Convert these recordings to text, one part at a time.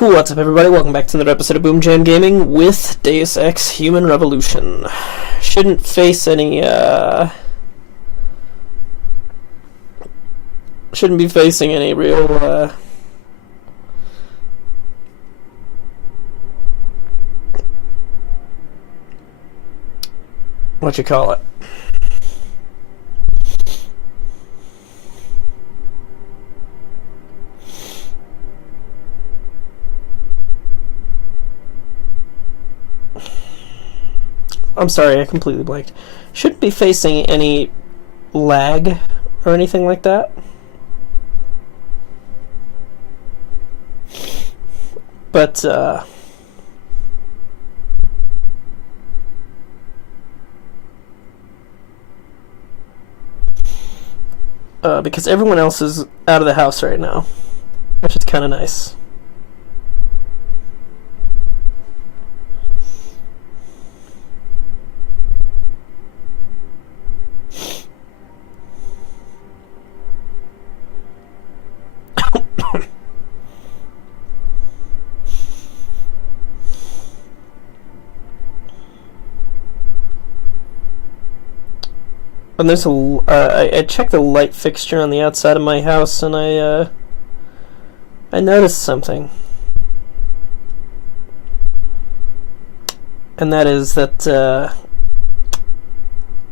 What's up, everybody? Welcome back to another episode of BoomJamGaming with Deus Ex Human Revolution. Shouldn't face any, shouldn't be facing any real, what you call it? I'm sorry, I completely blanked. Shouldn't be facing any lag or anything like that. But, because everyone else is out of the house right now, which is kind of nice. And there's a, I checked the light fixture on the outside of my house, and I noticed something. And that is that, the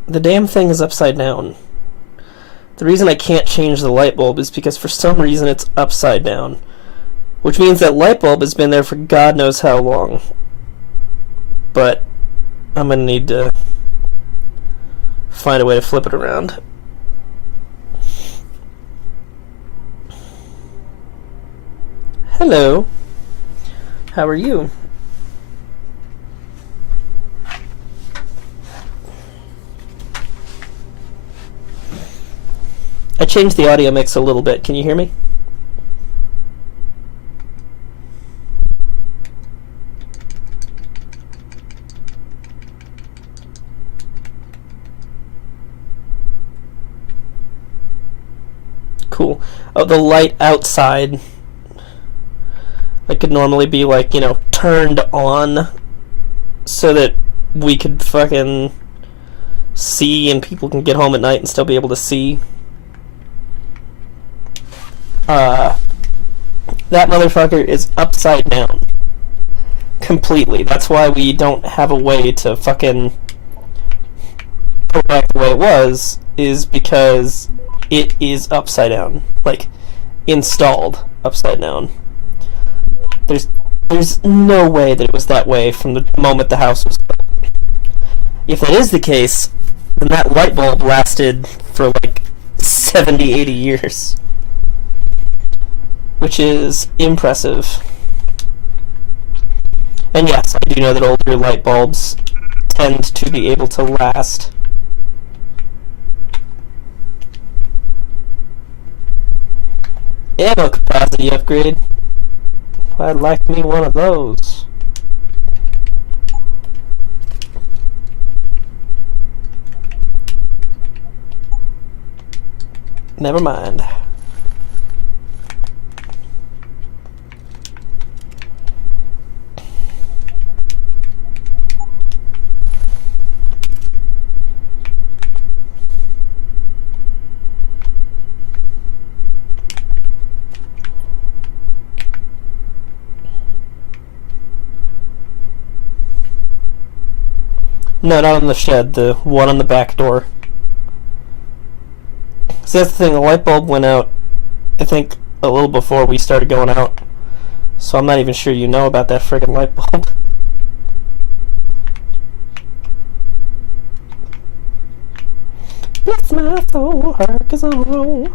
damn thing is upside down. The reason I can't change the light bulb is because for some reason it's upside down. Which means that light bulb has been there for God knows how long. But I'm gonna need to find a way to flip it around. Hello. How are you? I changed the audio mix a little bit. Can you hear me? Cool. Oh, the light outside, that could normally be, like, you know, turned on so that we could fucking see and people can get home at night and still be able to see. That motherfucker is upside down. Completely. That's why we don't have a way to fucking put it back the way it was, is because it is upside down. Like, installed upside down. There's no way that it was that way from the moment the house was built. If that is the case, then that light bulb lasted for like 70, 80 years. Which is impressive. And yes, I do know that older light bulbs tend to be able to last. Ammo capacity upgrade. I'd like me one of those. Never mind. No, not on the shed, the one on the back door. See, that's the thing, the light bulb went out, I think, a little before we started going out. So I'm not even sure you know about that friggin' light bulb. Bless my soul, hark is on a roll.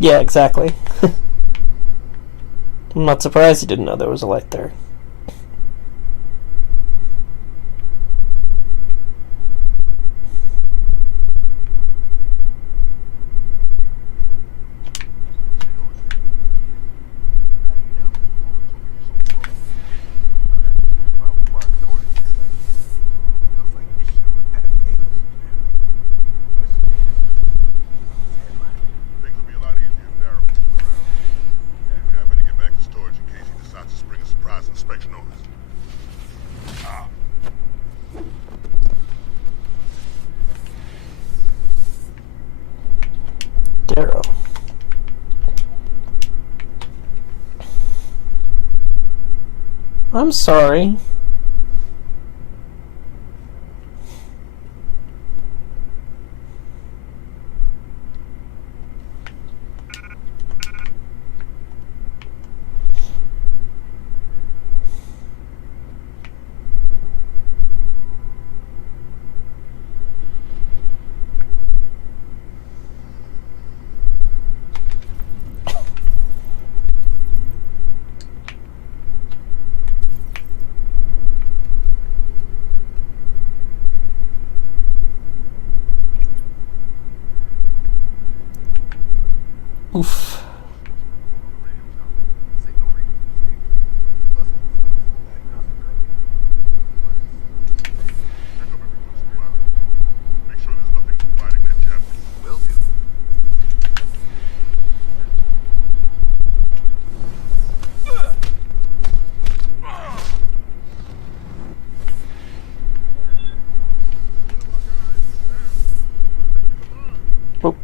Yeah, exactly. I'm not surprised you didn't know there was a light there. Darrow. I'm sorry. Oof. Oh.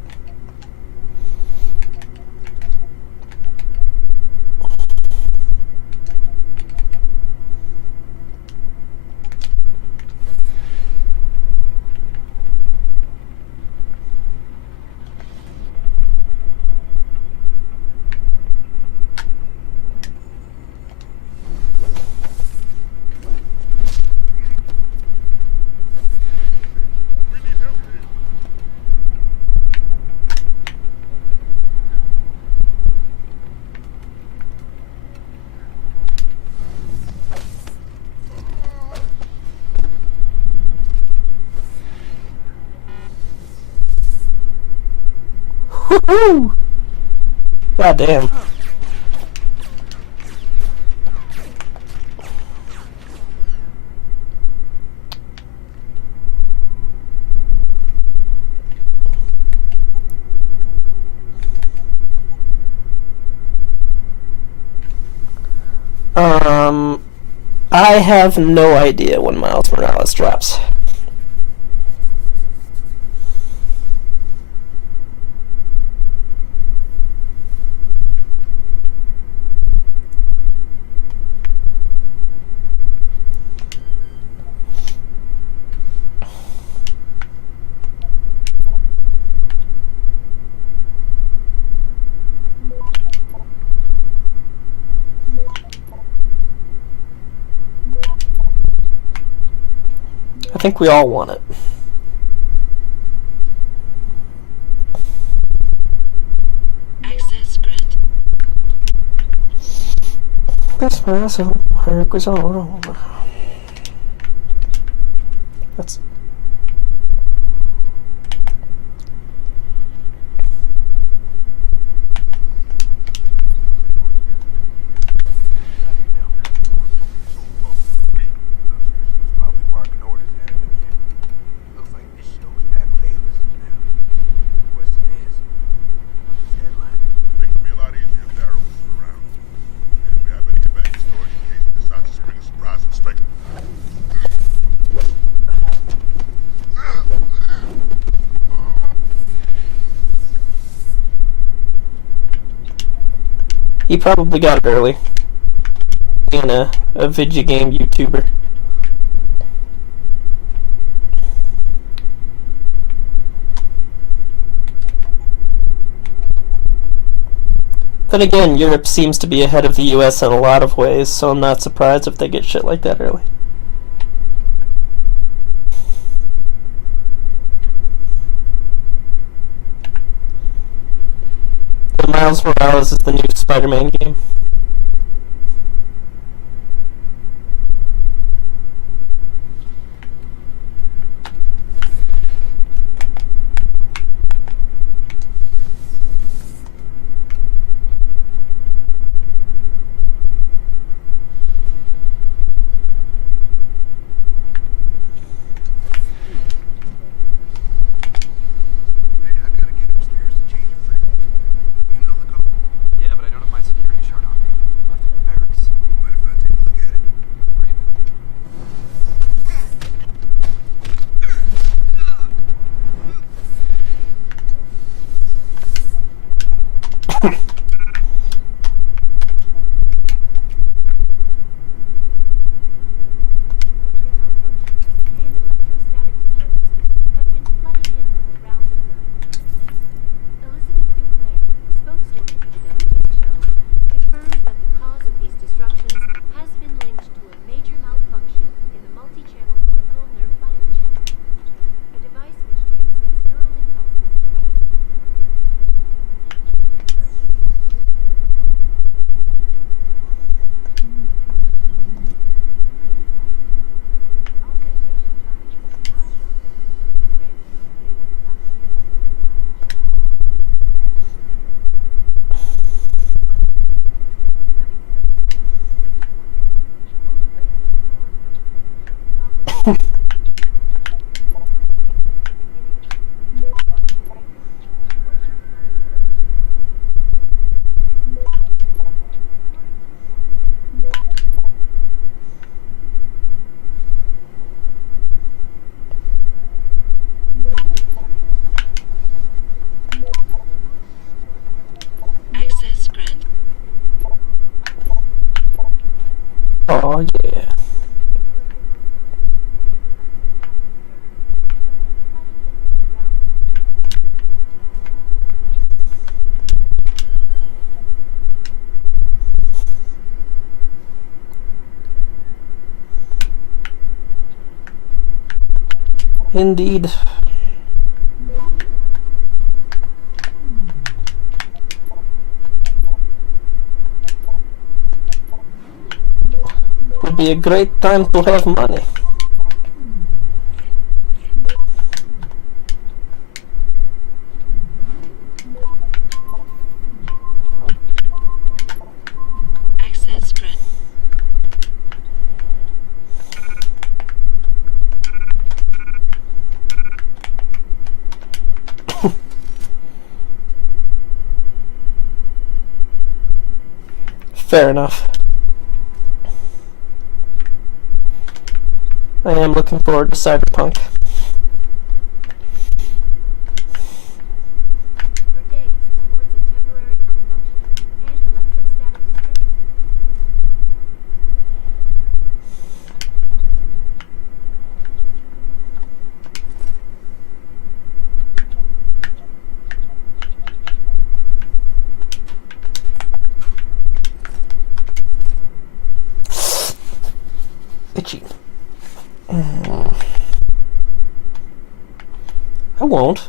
Woohoo! God damn. I have no idea when Miles Morales drops. I think we all want it. Access granted. That's he probably got it early. Being a video game YouTuber. Then again, Europe seems to be ahead of the US in a lot of ways, so I'm not surprised if they get shit like that early. Miles Morales is the new Spider-Man game. Oh yeah. Indeed. Would be a great time to have money. Access granted. Fair enough. I am looking forward to Cyberpunk. For days, reports of temporary malfunctions and electrostatic disturbances. Itchy. I won't.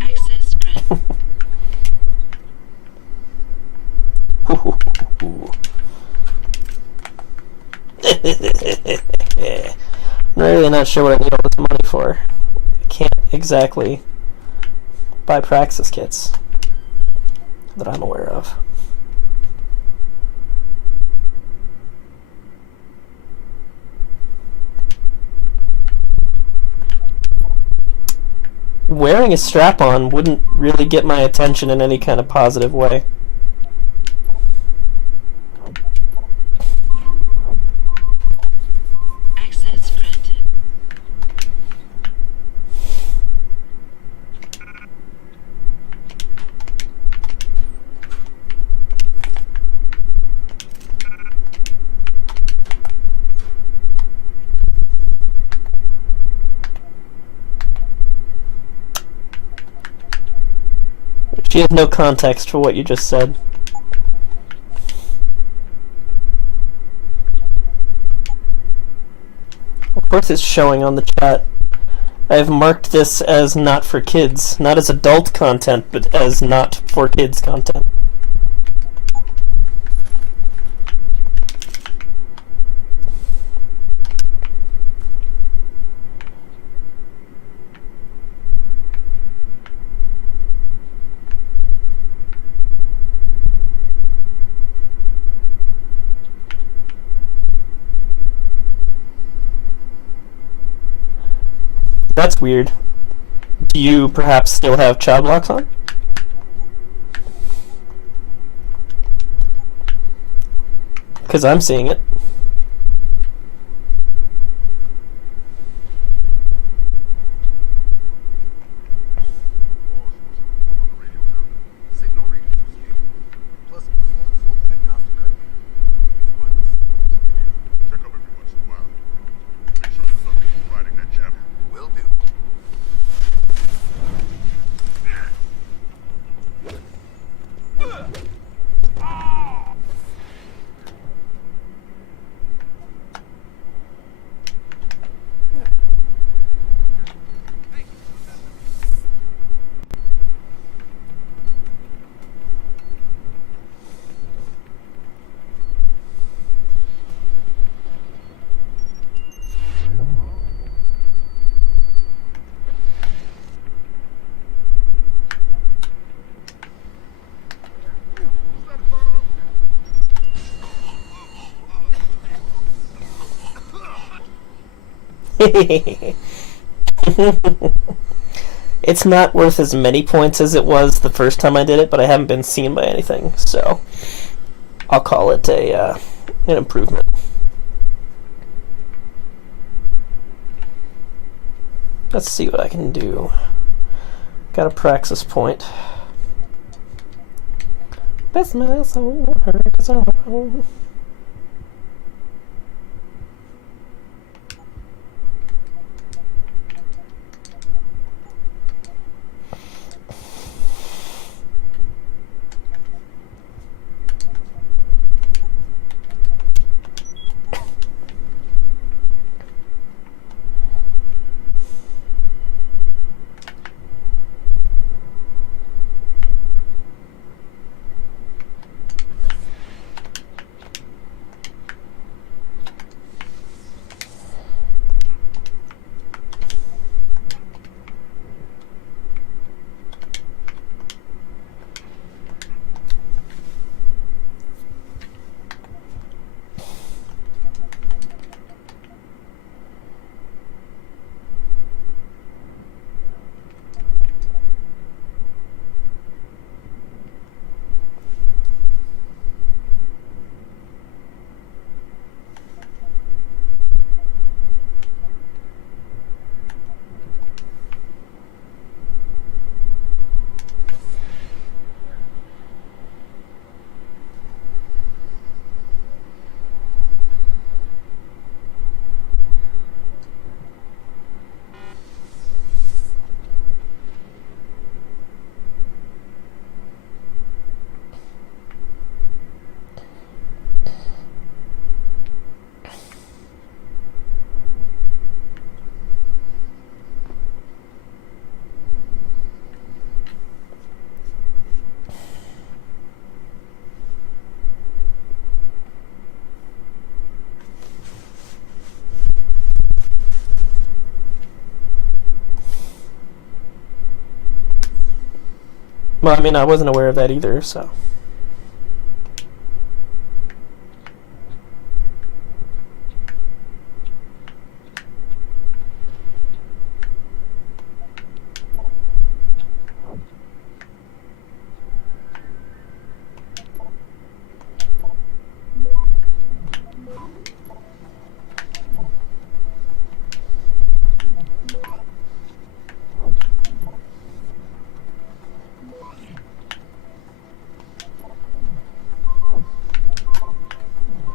Access granted. I'm really not sure what I need all this money for. I can't exactly buy Praxis kits that I'm aware of. Wearing a strap-on wouldn't really get my attention in any kind of positive way. Access granted. have no context for what you just said. Of course it's showing on the chat. I've marked this as not for kids. Not as adult content, but as not for kids content. That's weird. Do you perhaps still have child locks on? Because I'm seeing it. Signal readings are stable. Plus, perform a full diagnostic earlier. These buttons. Check up every once in a while. Make sure there's nothing riding that jab. Will do. It's not worth as many points as it was the first time I did it, but I haven't been seen by anything, so I'll call it an improvement. Let's see what I can do. Got a praxis point. Best my soul hurts on. Well, I mean, I wasn't aware of that either, so.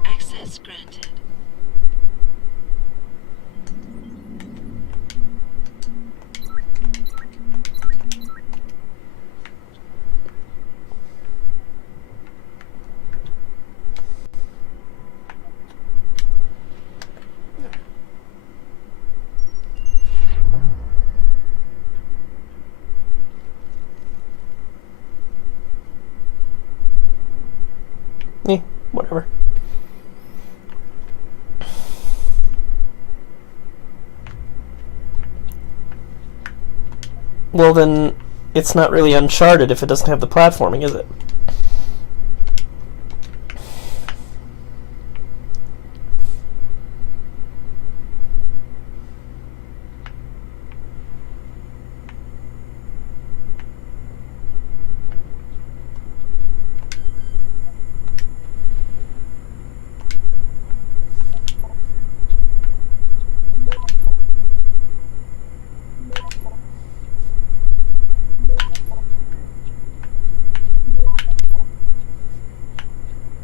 Access granted. whatever. Well, then it's not really Uncharted if it doesn't have the platforming, is it?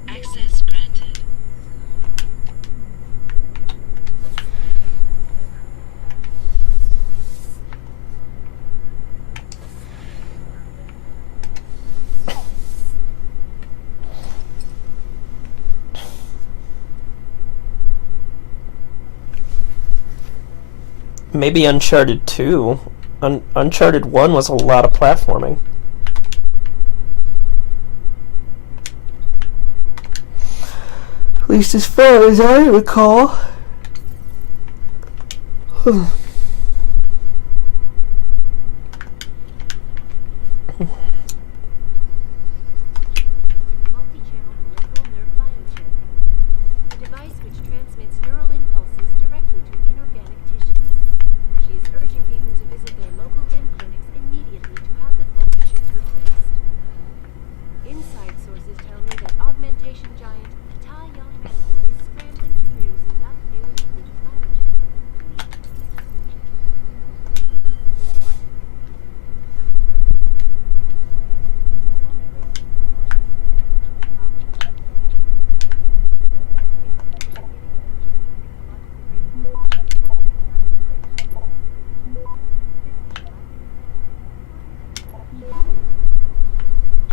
Access granted. Maybe Uncharted 2. Uncharted 1 was a lot of platforming. At least as far as I recall. Multi-channel peripheral nerve biochip. A device which transmits neural impulses directly to inorganic tissue. She is urging people to visit their local limb clinics immediately to have the faulty chip replaced. Inside sources tell me that augmentation giant Tai Young Medical is scrambling to produce enough new and improved biochip.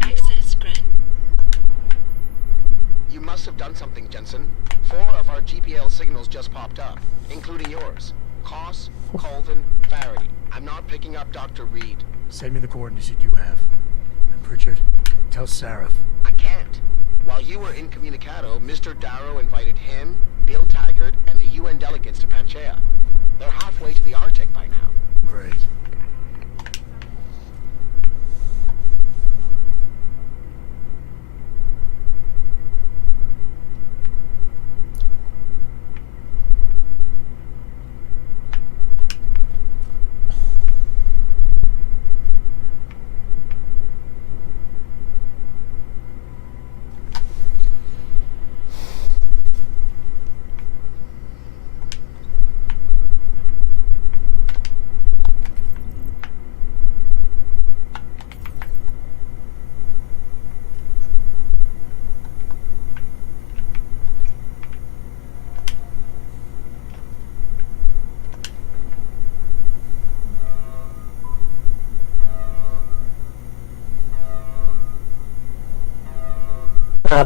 Access granted. You must have done something, Jensen. 4 of our GPL signals just popped up, including yours. Koss, Colvin, Faraday. I'm not picking up Dr. Reed. Send me the coordinates you do have. And Pritchard, tell Sarah. I can't. While you were incommunicado, Mr. Darrow invited him, Bill Taggart, and the UN delegates to Panchea. They're halfway to the Arctic by now. Great.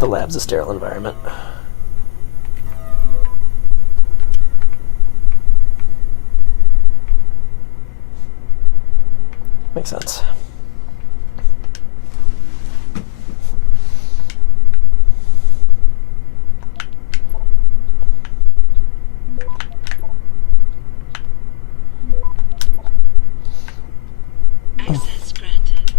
The lab's a sterile environment. Makes sense. Access granted.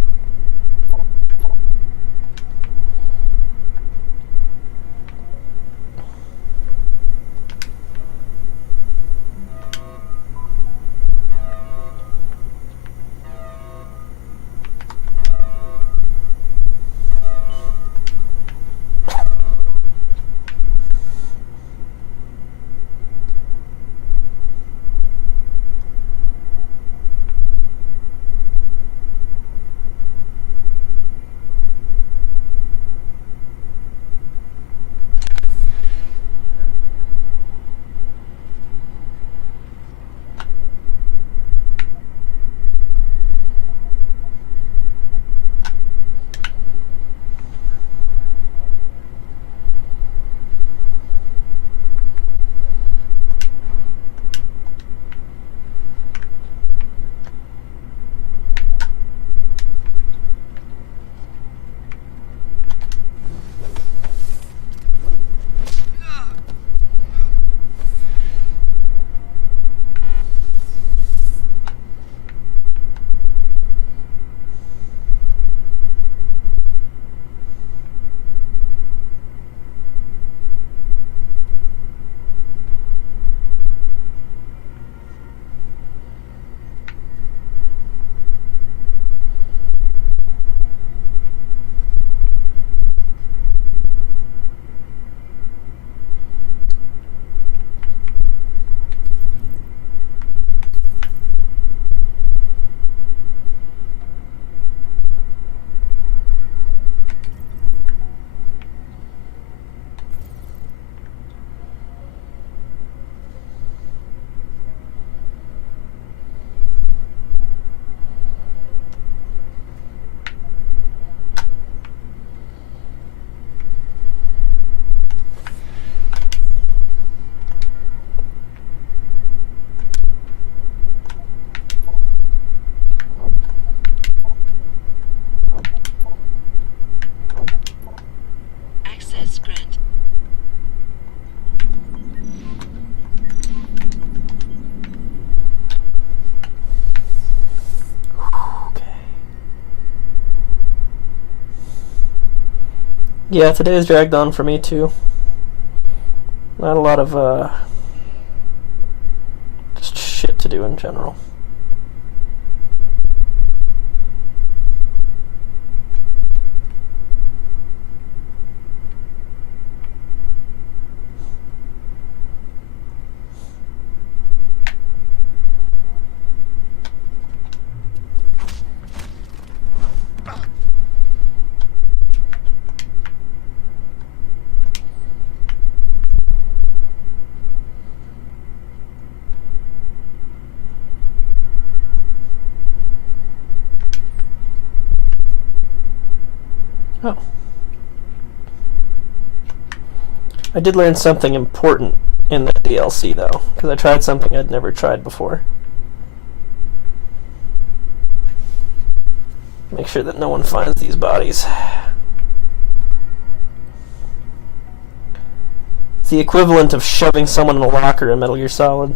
Yeah, today's dragged on for me too. Not a lot of just shit to do in general. Oh. I did learn something important in the DLC, though, because I tried something I'd never tried before. Make sure that no one finds these bodies. It's the equivalent of shoving someone in a locker in Metal Gear Solid.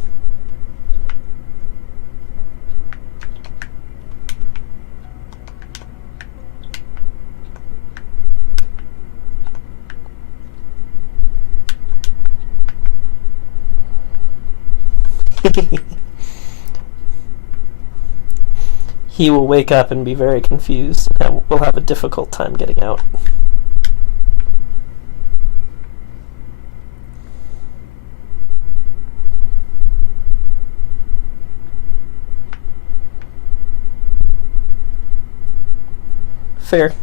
He will wake up and be very confused and will have a difficult time getting out. Fair.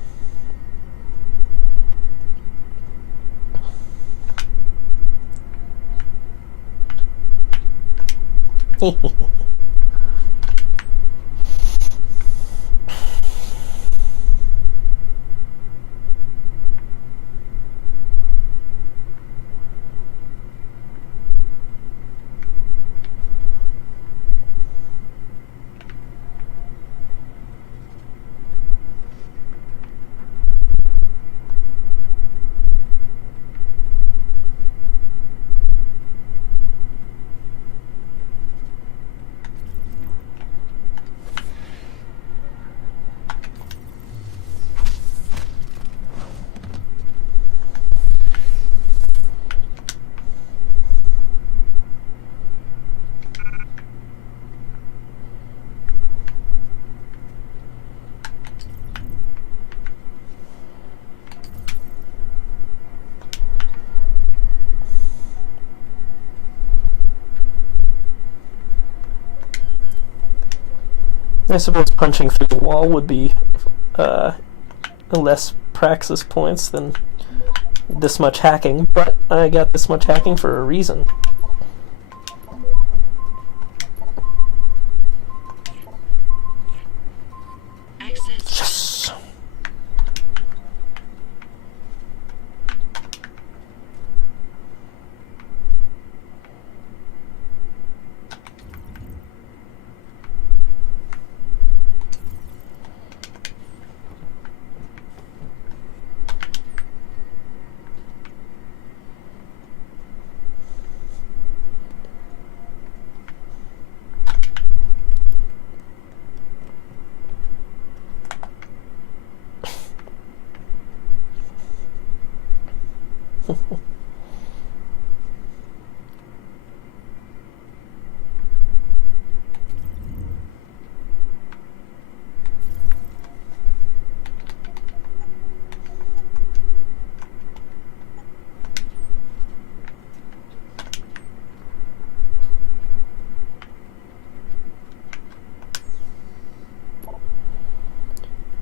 I suppose punching through the wall would be less praxis points than this much hacking, but I got this much hacking for a reason. Access. Yes!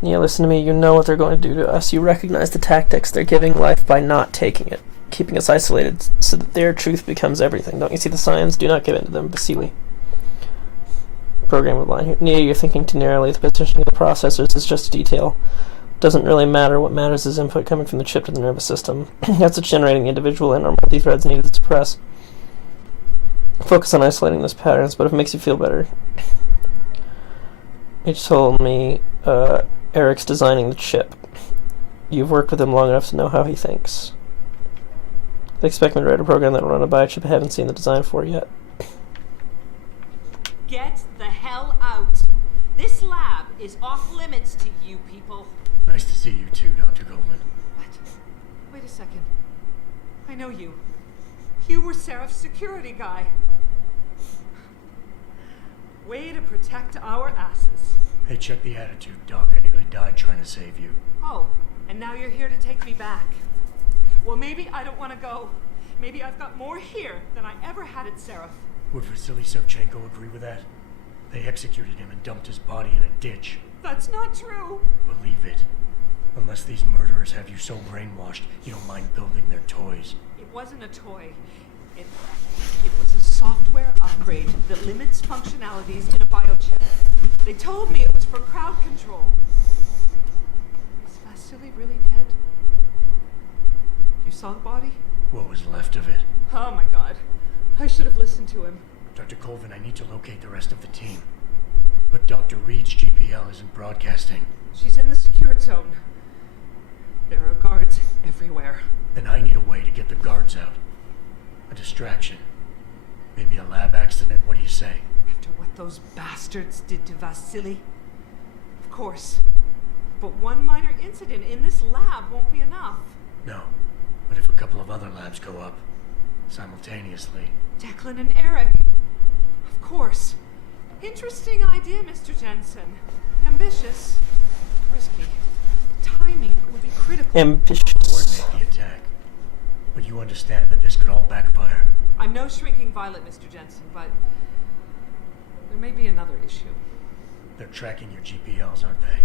Yeah, listen to me, you know what they're going to do to us. You recognize the tactics. They're giving life by not taking it, keeping us isolated so that their truth becomes everything. Don't you see the signs? Do not give in to them, Vasily. Program line here. Nia, you're thinking too narrowly. The positioning of the processors is just a detail. Doesn't really matter. What matters is input coming from the chip to the nervous system. That's what's generating the individual and or multi-threads needed to suppress. Focus on isolating those patterns, but if it makes you feel better. He told me, Eric's designing the chip. You've worked with him long enough to know how he thinks. They expect me to write a program that will run a biochip I haven't seen the design for yet. Get the hell out! This lab is off limits to you people. Nice to see you too, Dr. Goldman. What? Wait a second. I know you. You were Seraph's security guy. Way to protect our asses. Hey, check the attitude, Doc. I nearly died trying to save you. Oh, and now you're here to take me back. Well, maybe I don't want to go. Maybe I've got more here than I ever had at Seraph. Would Vasily Savchenko agree with that? They executed him and dumped his body in a ditch. That's not true. Believe it. Unless these murderers have you so brainwashed, you don't mind building their toys. It wasn't a toy. It was a software upgrade that limits functionalities in a biochip. They told me it was for crowd control. Is Vasily really dead? You saw the body? What was left of it? Oh my god. I should have listened to him. Dr. Colvin, I need to locate the rest of the team. But Dr. Reed's GPL isn't broadcasting. She's in the secured zone. There are guards everywhere. Then I need a way to get the guards out. A distraction. Maybe a lab accident, what do you say? After what those bastards did to Vasily? Of course. But one minor incident in this lab won't be enough. No. But if a couple of other labs go up, simultaneously... Declan and Eric. Of course. Interesting idea, Mr. Jensen. Ambitious. Risky. Timing will be critical. Ambitious. Coordinate the attack. But you understand that this could all backfire. I'm no shrinking violet, Mr. Jensen, but there may be another issue. They're tracking your GPLs, aren't they?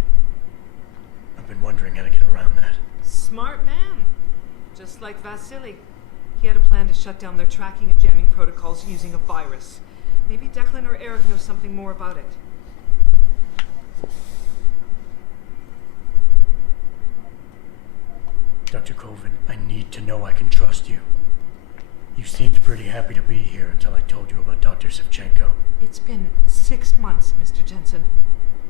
I've been wondering how to get around that. Smart man. Just like Vasily. He had a plan to shut down their tracking and jamming protocols using a virus. Maybe Declan or Eric knows something more about it. Dr. Colvin, I need to know I can trust you. You seemed pretty happy to be here until I told you about Dr. Savchenko. It's been 6 months, Mr. Jensen.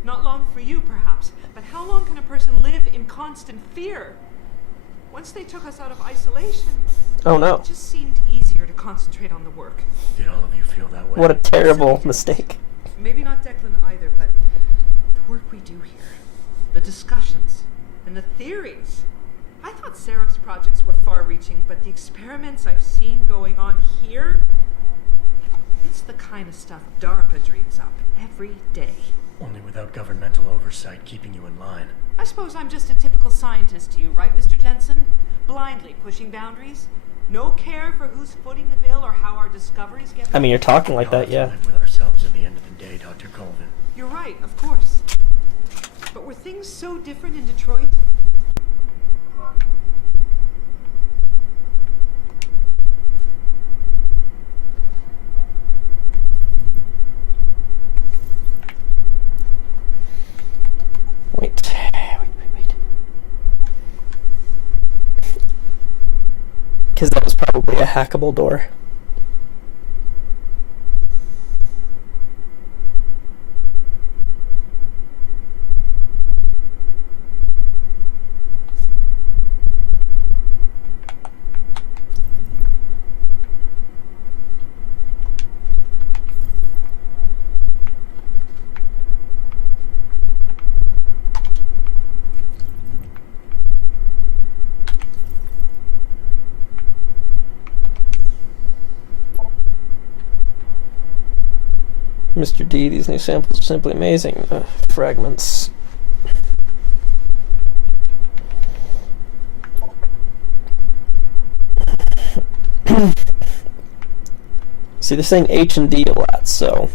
Not long for you, perhaps, but how long can a person live in constant fear? Once they took us out of isolation, Oh no. it just seemed easier to concentrate on the work. Did all of you feel that way? What a terrible mistake. Maybe not Declan either, but the work we do here, the discussions, and the theories. I thought Seraph's projects were far-reaching, but the experiments I've seen going on here, it's the kind of stuff DARPA dreams up every day. Only without governmental oversight keeping you in line. I suppose I'm just a typical scientist to you, right, Mr. Jensen? Blindly pushing boundaries? No care for who's footing the bill or how our discoveries get... I mean, you're talking like We all that, have to yeah. live with ourselves at the end of the day, Dr. Colvin. You're right, of course. But were things so different in Detroit? Wait. Because that was probably a hackable door. Mr. D, these new samples are simply amazing. Fragments. See, they're saying H and D a lot, so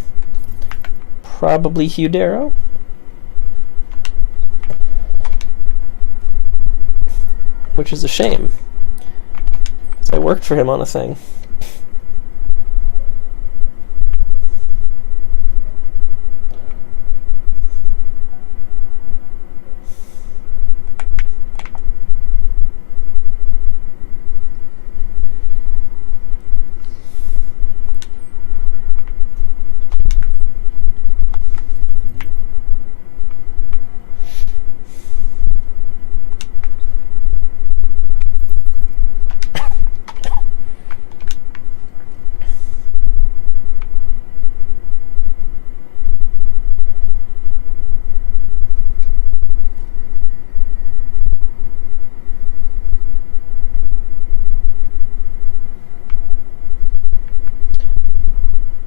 probably Hugh Darrow. Which is a shame, because I worked for him on a thing.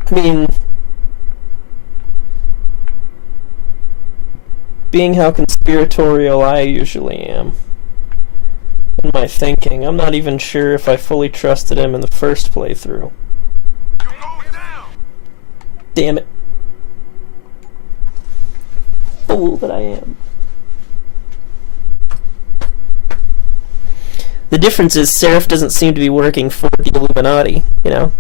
I mean, being how conspiratorial I usually am in my thinking, I'm not even sure if I fully trusted him in the first playthrough. You're going down! Damn it. Fool that I am. The difference is Seraph doesn't seem to be working for the Illuminati, you know?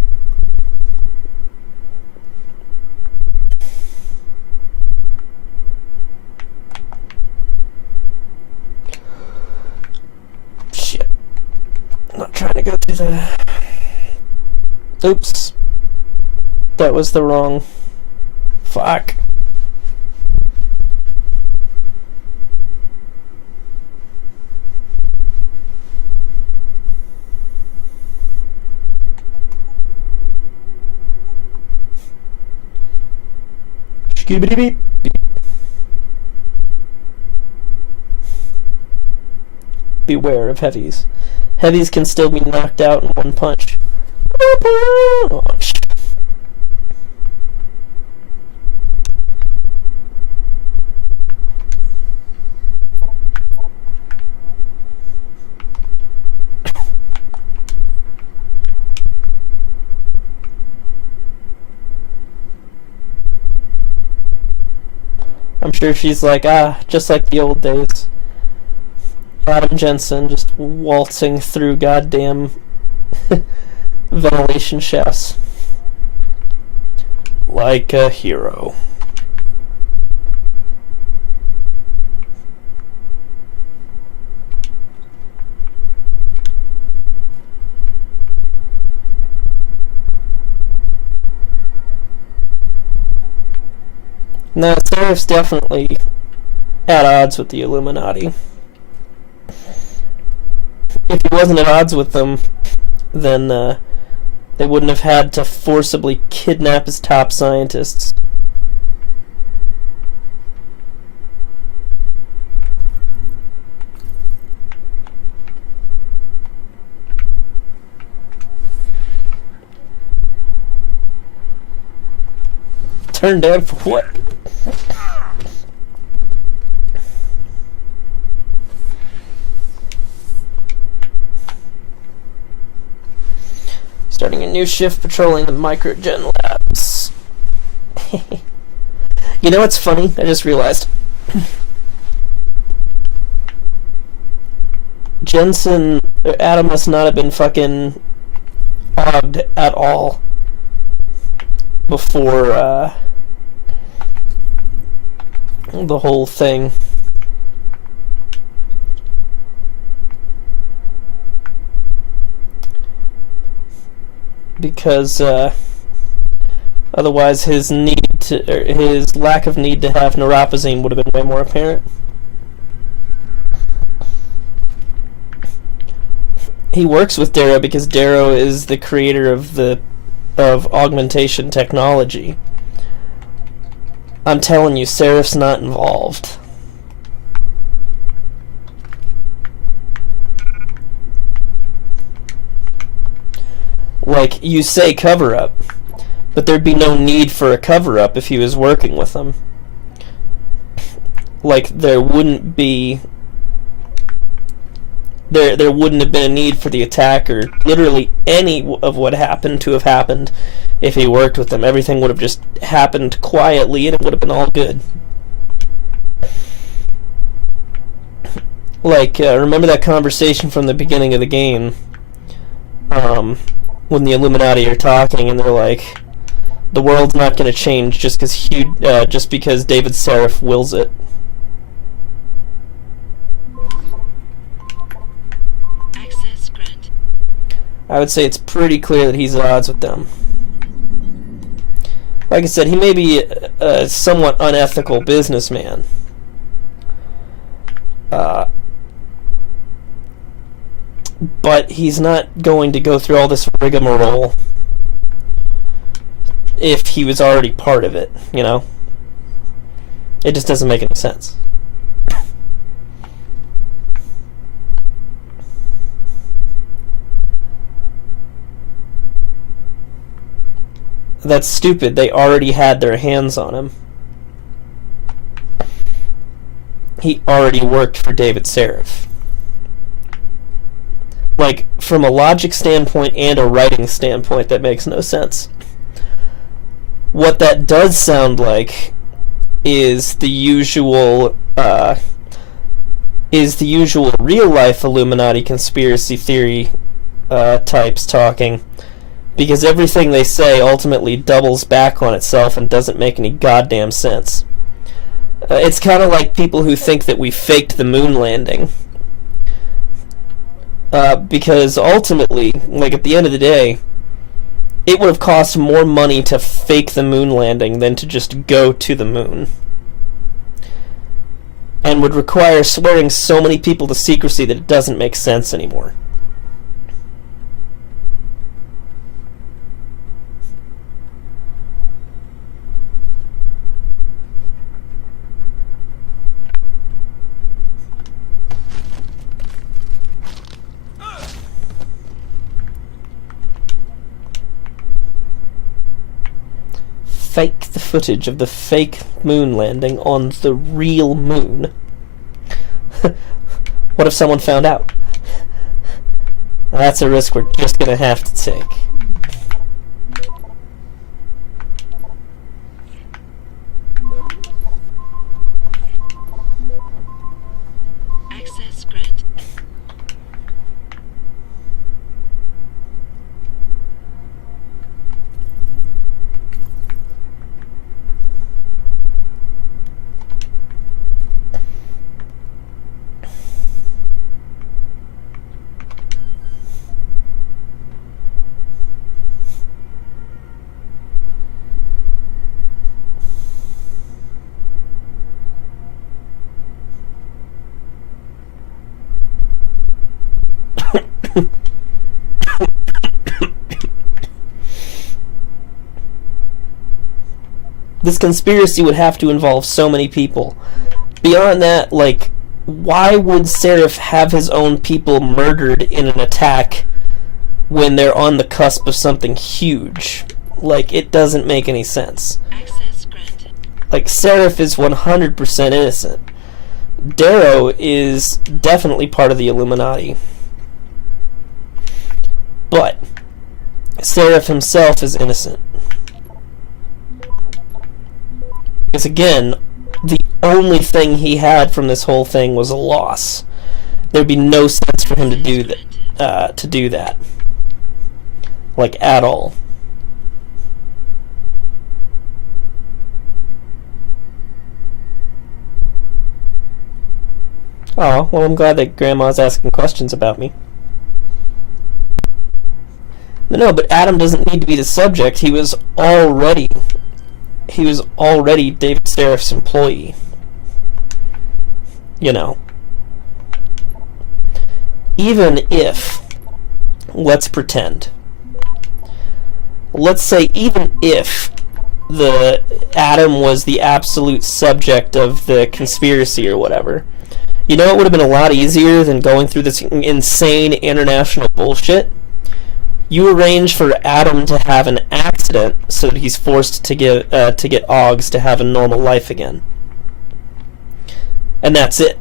Shit. I'm not trying to go through the... Oops. That was the wrong... Fuck. Skibbity beep beep. Beware of heavies. Heavies can still be knocked out in one punch. I'm sure she's like, just like the old days. Adam Jensen just waltzing through goddamn ventilation shafts. Like a hero. No, Seraph's definitely at odds with the Illuminati. If he wasn't at odds with them, then they wouldn't have had to forcibly kidnap his top scientists. Turned down for what? Starting a new shift patrolling the Microgen labs. You know what's funny? I just realized. Adam must not have been fucking ogged at all before the whole thing. Because otherwise his his lack of need to have neuropozyne would have been way more apparent. He works with Darrow because Darrow is the creator of augmentation technology. I'm telling you, Seraph's not involved. Like, you say cover-up, but there'd be no need for a cover-up if he was working with them. Like, there wouldn't be... There wouldn't have been a need for the attack or literally any of what happened to have happened if he worked with them. Everything would have just happened quietly and it would have been all good. Like, remember that conversation from the beginning of the game? When the Illuminati are talking and they're like, the world's not going to change just because David Seraph wills it. Access grant. I would say it's pretty clear that he's at odds with them. Like I said, he may be a somewhat unethical businessman. But he's not going to go through all this rigmarole if he was already part of it, you know? It just doesn't make any sense. That's stupid. They already had their hands on him. He already worked for David Seraph. Like, from a logic standpoint and a writing standpoint, that makes no sense. What that does sound like is the usual real-life Illuminati conspiracy theory types talking, because everything they say ultimately doubles back on itself and doesn't make any goddamn sense. It's kind of like people who think that we faked the moon landing. Because ultimately, like at the end of the day, it would have cost more money to fake the moon landing than to just go to the moon. And would require swearing so many people to secrecy that it doesn't make sense anymore. Fake the footage of the fake moon landing on the real moon. What if someone found out? That's a risk we're just gonna have to take. Access granted. This conspiracy would have to involve so many people. Beyond that, like, why would Seraph have his own people murdered in an attack when they're on the cusp of something huge? Like, it doesn't make any sense. Access granted. Like, Seraph is 100% innocent. Darrow is definitely part of the Illuminati. But Seraph himself is innocent. Because again, the only thing he had from this whole thing was a loss. There'd be no sense for him to do that. Like, at all. Oh, well, I'm glad that Grandma's asking questions about me. No, but Adam doesn't need to be the subject. He was already David Seraph's employee. You know. Even if, let's pretend, let's say even if the Adam was the absolute subject of the conspiracy or whatever, you know, it would have been a lot easier than going through this insane international bullshit. You arrange for Adam to have an accident so that he's forced to get Oggs to have a normal life again. And that's it.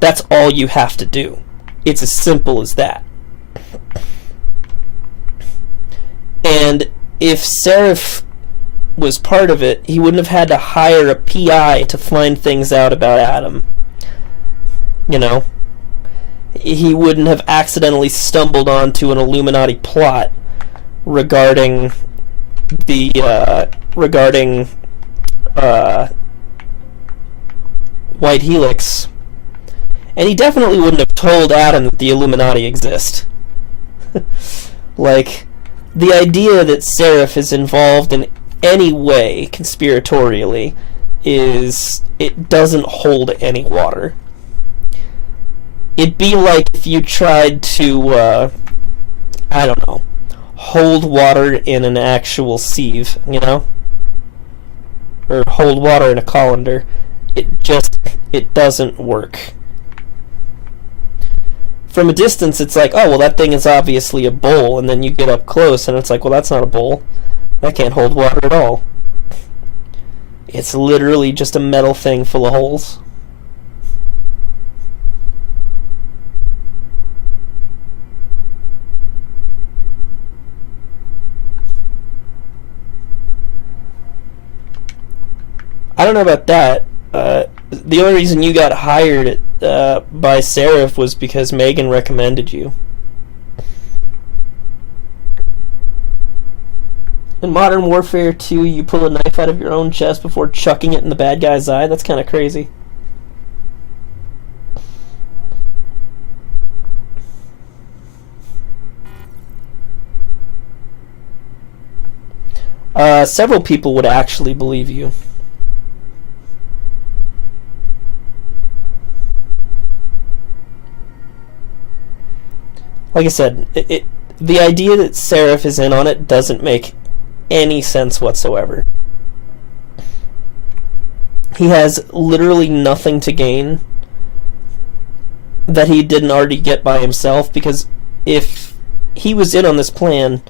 That's all you have to do. It's as simple as that. And if Seraph was part of it, he wouldn't have had to hire a PI to find things out about Adam. You know? He wouldn't have accidentally stumbled onto an Illuminati plot regarding White Helix. And he definitely wouldn't have told Adam that the Illuminati exist. Like, the idea that Seraph is involved in any way conspiratorially it doesn't hold any water. It'd be like if you tried to, I don't know, hold water in an actual sieve, you know? Or hold water in a colander. It doesn't work. From a distance, it's like, oh, well, that thing is obviously a bowl, and then you get up close, and it's like, well, that's not a bowl. That can't hold water at all. It's literally just a metal thing full of holes. I don't know about that. The only reason you got hired by Seraph was because Megan recommended you. In Modern Warfare 2, you pull a knife out of your own chest before chucking it in the bad guy's eye. That's kind of crazy. Several people would actually believe you. Like I said, the idea that Seraph is in on it doesn't make any sense whatsoever. He has literally nothing to gain that he didn't already get by himself, because if he was in on this plan,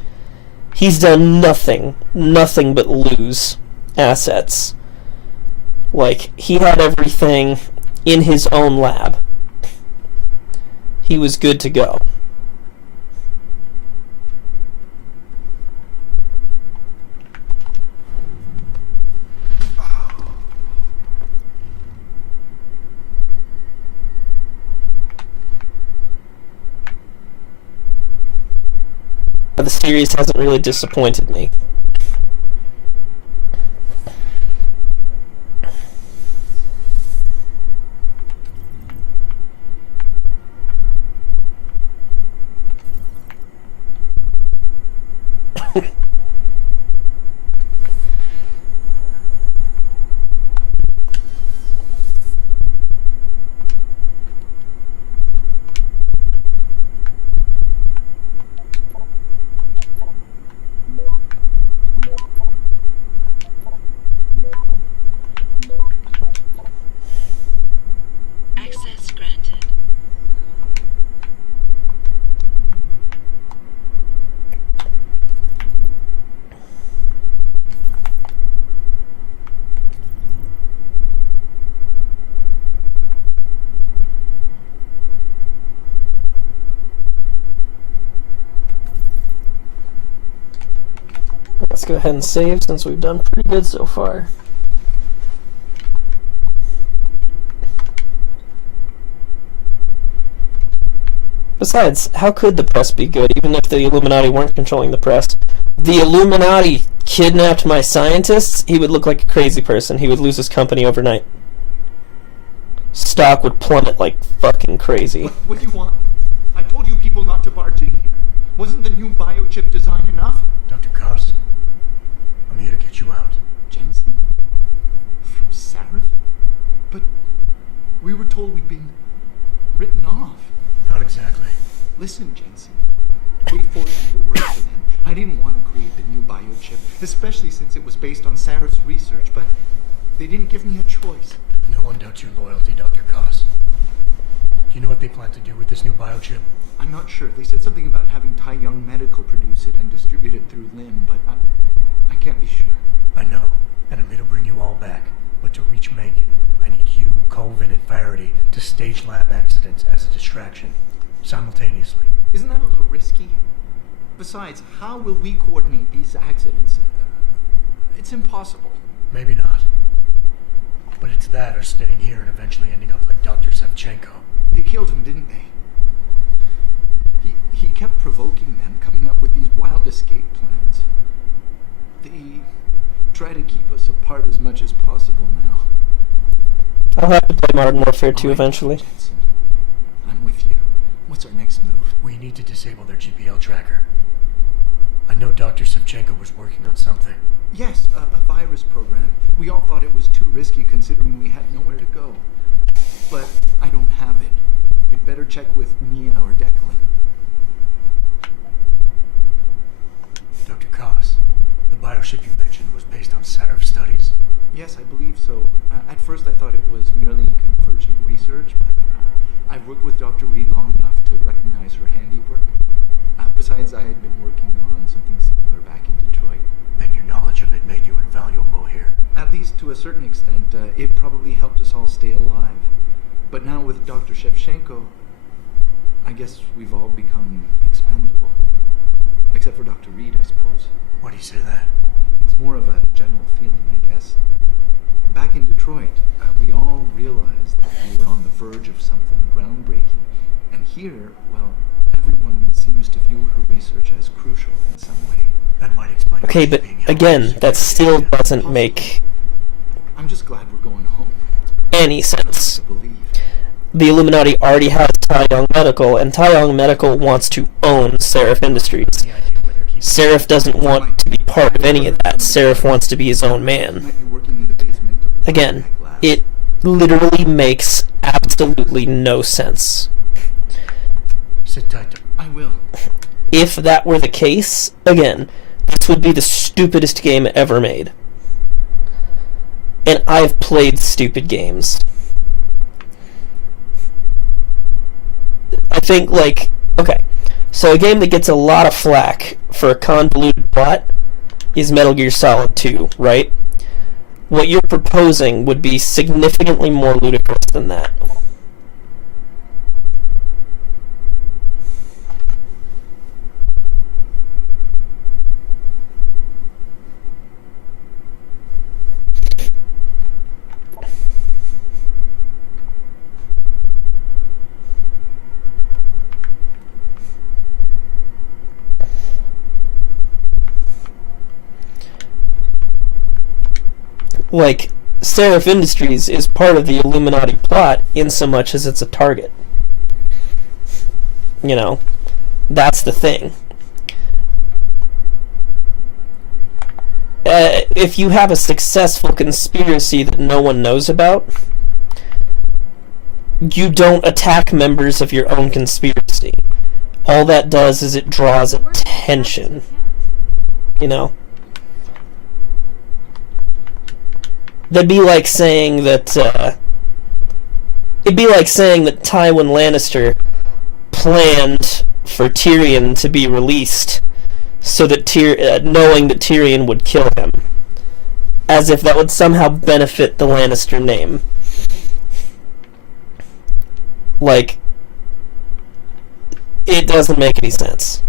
he's done nothing but lose assets. Like, he had everything in his own lab. He was good to go. The series hasn't really disappointed me. Access granted. Let's go ahead and save, since we've done pretty good so far. Besides, how could the press be good, even if the Illuminati weren't controlling the press? The Illuminati kidnapped my scientists? He would look like a crazy person. He would lose his company overnight. Stock would plummet like fucking crazy. What do you want? I told you people not to barge in here. Wasn't the new biochip design enough? Dr. Koss, I'm here to get you out. Jensen? From Sarif? But we were told we'd been written off. Not exactly. Listen, Jensen. We forced you to work for them. I didn't want to create the new biochip, especially since it was based on Sarif's research, but they didn't give me a choice. No one doubts your loyalty, Dr. Koss. Do you know what they plan to do with this new biochip? I'm not sure. They said something about having Tai Young Medical produce it and distribute it through Lim, but I can't be sure. I know, and I'm here to bring you all back. But to reach Megan, I need you, Colvin, and Faraday to stage lab accidents as a distraction, simultaneously. Isn't that a little risky? Besides, how will we coordinate these accidents? It's impossible. Maybe not. But it's that or staying here and eventually ending up like Dr. Savchenko. They killed him, didn't they? He kept provoking them, coming up with these wild escape plans. They try to keep us apart as much as possible now. I'll have to play Modern Warfare 2 All right, eventually. Jensen. I'm with you. What's our next move? We need to disable their GPL tracker. I know Dr. Savchenko was working on something. Yes, a virus program. We all thought it was too risky considering we had nowhere to go. But I don't have it. We'd better check with Mia or Declan. Dr. Koss, the biochip you mentioned was based on Sarif studies? Yes, I believe so. At first I thought it was merely convergent research, but I've worked with Dr. Reed long enough to recognize her handiwork. Besides, I had been working on something similar back in Detroit. And you're to a certain extent, it probably helped us all stay alive. But now with Dr. Shevchenko, I guess we've all become expendable. Except for Dr. Reed, I suppose. Why do you say that? It's more of a general feeling, I guess. Back in Detroit, we all realized that we were on the verge of something groundbreaking. And here, well, everyone seems to view her research as crucial in some way. That might explain. Okay, why she's but being held again, so that still carefully. doesn't make I'm just glad we're going home. any I don't sense. like to believe. The Illuminati already has Taeyong Medical, and Taeyong Medical wants to own Seraph Industries. The idea where they're keeping Seraph doesn't want to be part of any of that. Seraph wants to be his own man. Might be working in the basement of the Again, biotech lab. it literally makes absolutely no sense. Sit tight. I will. If that were the case, again, this would be the stupidest game ever made. And I've played stupid games. I think, like, okay, so a game that gets a lot of flack for a convoluted plot is Metal Gear Solid 2, right? What you're proposing would be significantly more ludicrous than that. Like, Seraph Industries is part of the Illuminati plot in so much as it's a target. You know, that's the thing. If you have a successful conspiracy that no one knows about, you don't attack members of your own conspiracy. All that does is it draws attention. You know? That'd be like saying that, it'd be like saying that Tywin Lannister planned for Tyrion to be released so that knowing that Tyrion would kill him. As if that would somehow benefit the Lannister name. Like, it doesn't make any sense.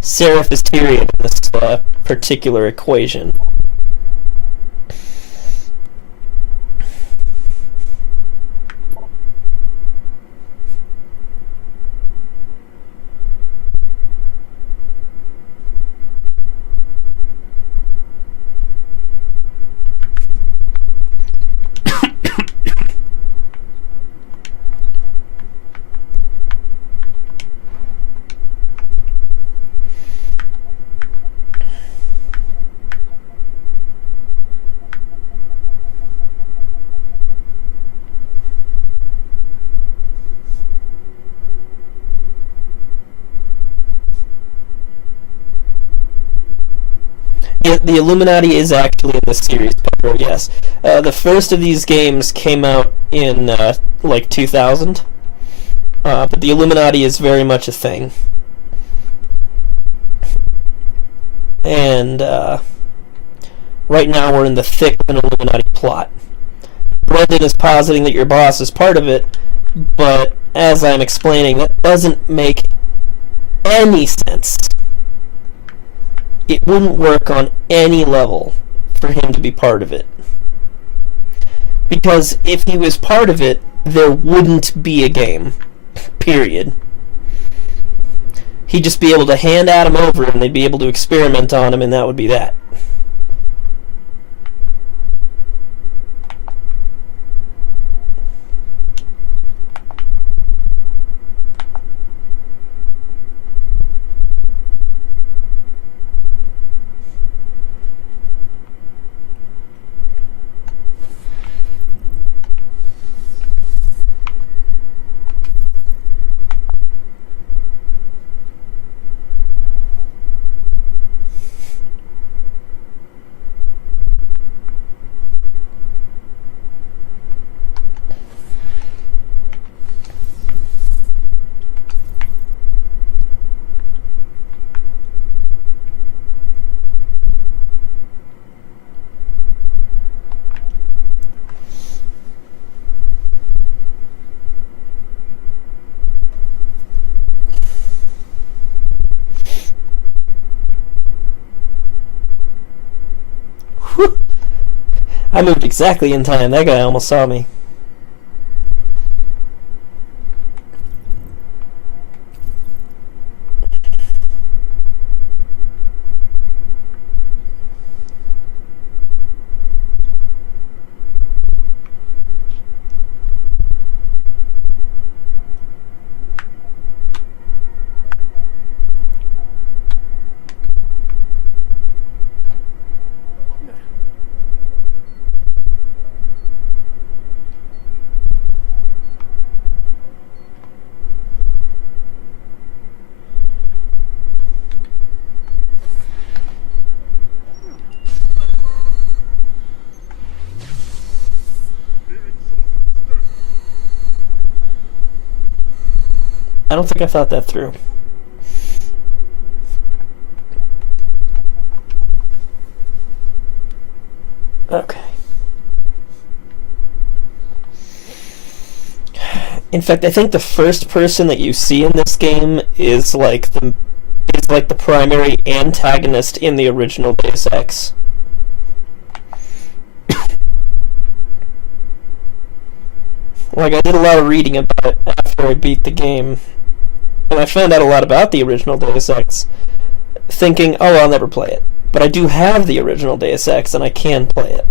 Seraph is Tyrion in this particular equation. The Illuminati is actually in this series, Pedro, yes. The first of these games came out in, like, 2000. But the Illuminati is very much a thing. And, right now we're in the thick of an Illuminati plot. Brendan is positing that your boss is part of it, but as I'm explaining, that doesn't make any sense. It wouldn't work on any level for him to be part of it. Because if he was part of it, there wouldn't be a game. Period. He'd just be able to hand Adam over and they'd be able to experiment on him, and that would be that. Whew. I moved exactly in time. That guy almost saw me. I don't think I thought that through. Okay. In fact, I think the first person that you see in this game is like the primary antagonist in the original Deus Ex. Like, I did a lot of reading about it after I beat the game, and I found out a lot about the original Deus Ex, thinking, oh, I'll never play it. But I do have the original Deus Ex, and I can play it.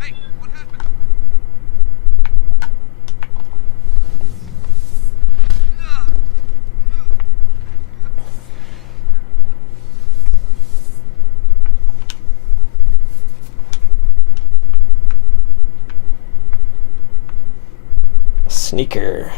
Hey, what happened? Sneaker.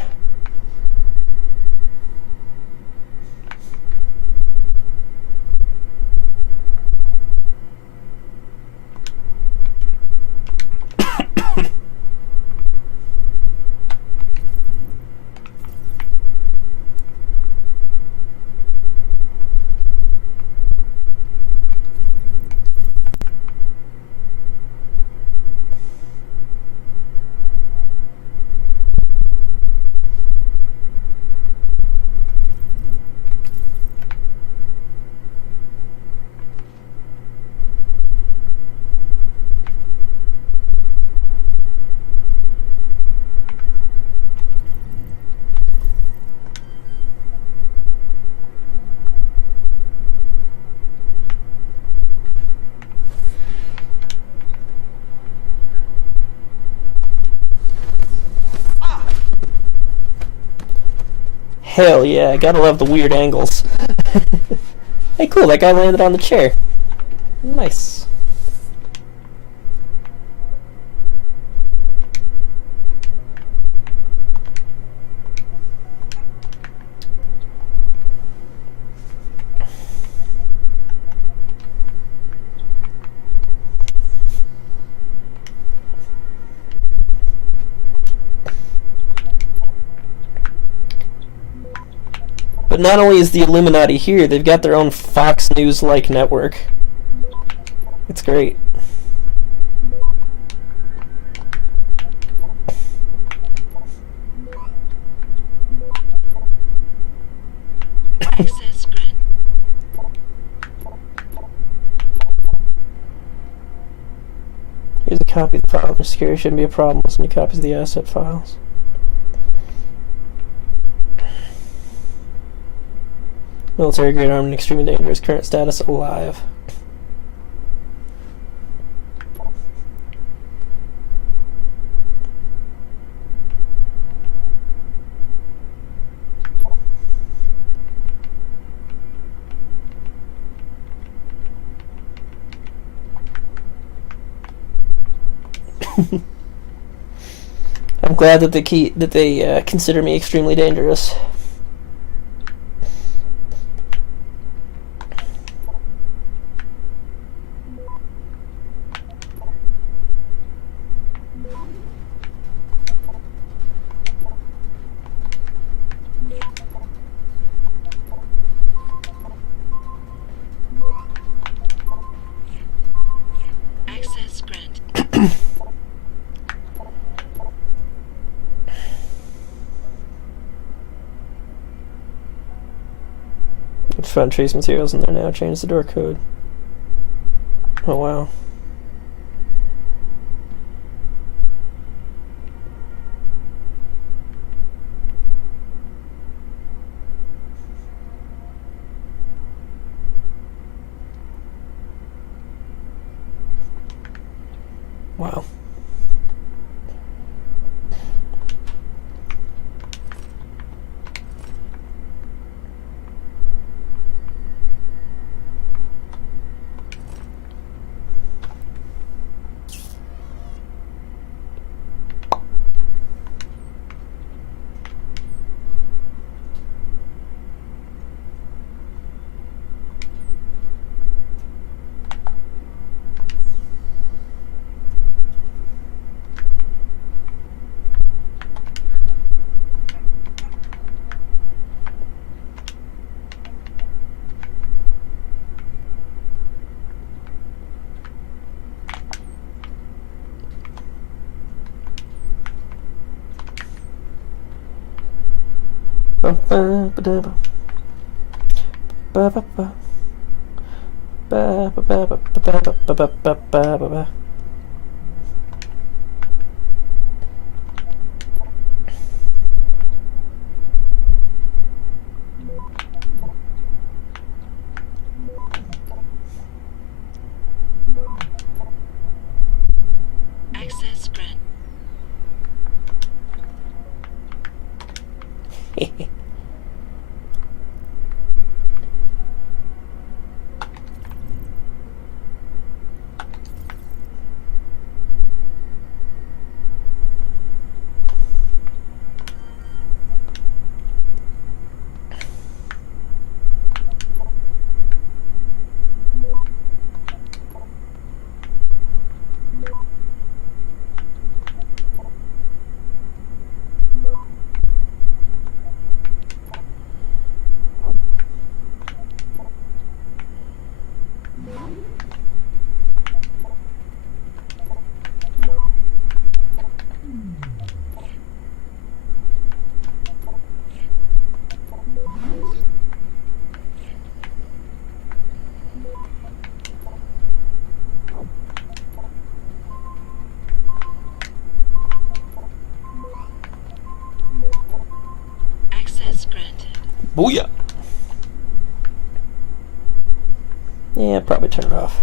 Hell yeah, gotta love the weird angles. Hey, cool, that guy landed on the chair. Nice. But not only is the Illuminati here, they've got their own Fox News-like network. It's great. Access granted. Here's a copy of the file. Their security shouldn't be a problem. Listen to copies of the asset files. Military grade armed and extremely dangerous. Current status alive. I'm glad that they consider me extremely dangerous. Access granted. Found trace materials in there now. Change the door code. Oh wow. Wow. Access granted. Access granted. Booyah! Yeah, probably turn it off.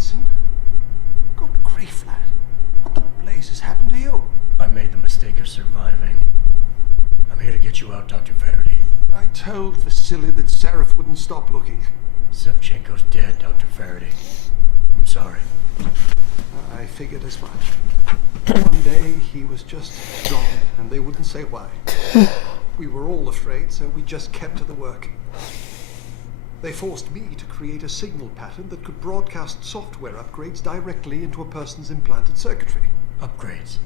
Jensen? Good grief, lad. What the blazes happened to you? I made the mistake of surviving. I'm here to get you out, Dr. Faraday. I told Vasily that Seraph wouldn't stop looking. Sevchenko's dead, Dr. Faraday. I'm sorry. I figured as much. One day he was just gone, and they wouldn't say why. We were all afraid, so we just kept to the work. They forced me to create a signal pattern that could broadcast software upgrades directly into a person's implanted circuitry. Upgrades?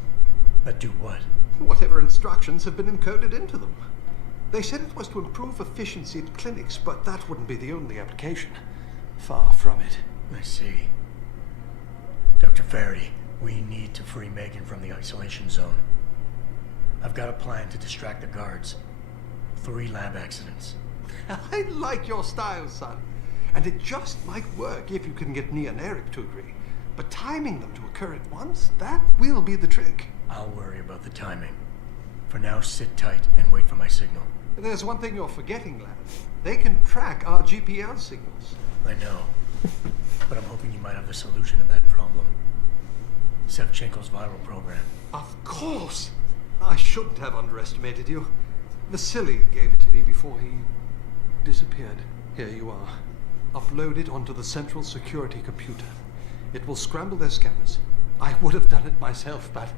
That do what? Whatever instructions have been encoded into them. They said it was to improve efficiency at clinics, but that wouldn't be the only application. Far from it. I see. Dr. Faraday, we need to free Megan from the isolation zone. I've got a plan to distract the guards. 3 lab accidents. I like your style, son. And it just might work if you can get Nia and Eric to agree. But timing them to occur at once, that will be the trick. I'll worry about the timing. For now, sit tight and wait for my signal. There's one thing you're forgetting, lad. They can track our GPL signals. I know. But I'm hoping you might have the solution to that problem. Sevchenko's viral program. Of course! I shouldn't have underestimated you. Vasily gave it to me before he disappeared. Here you are. Upload it onto the central security computer. It will scramble their scanners. I would have done it myself, but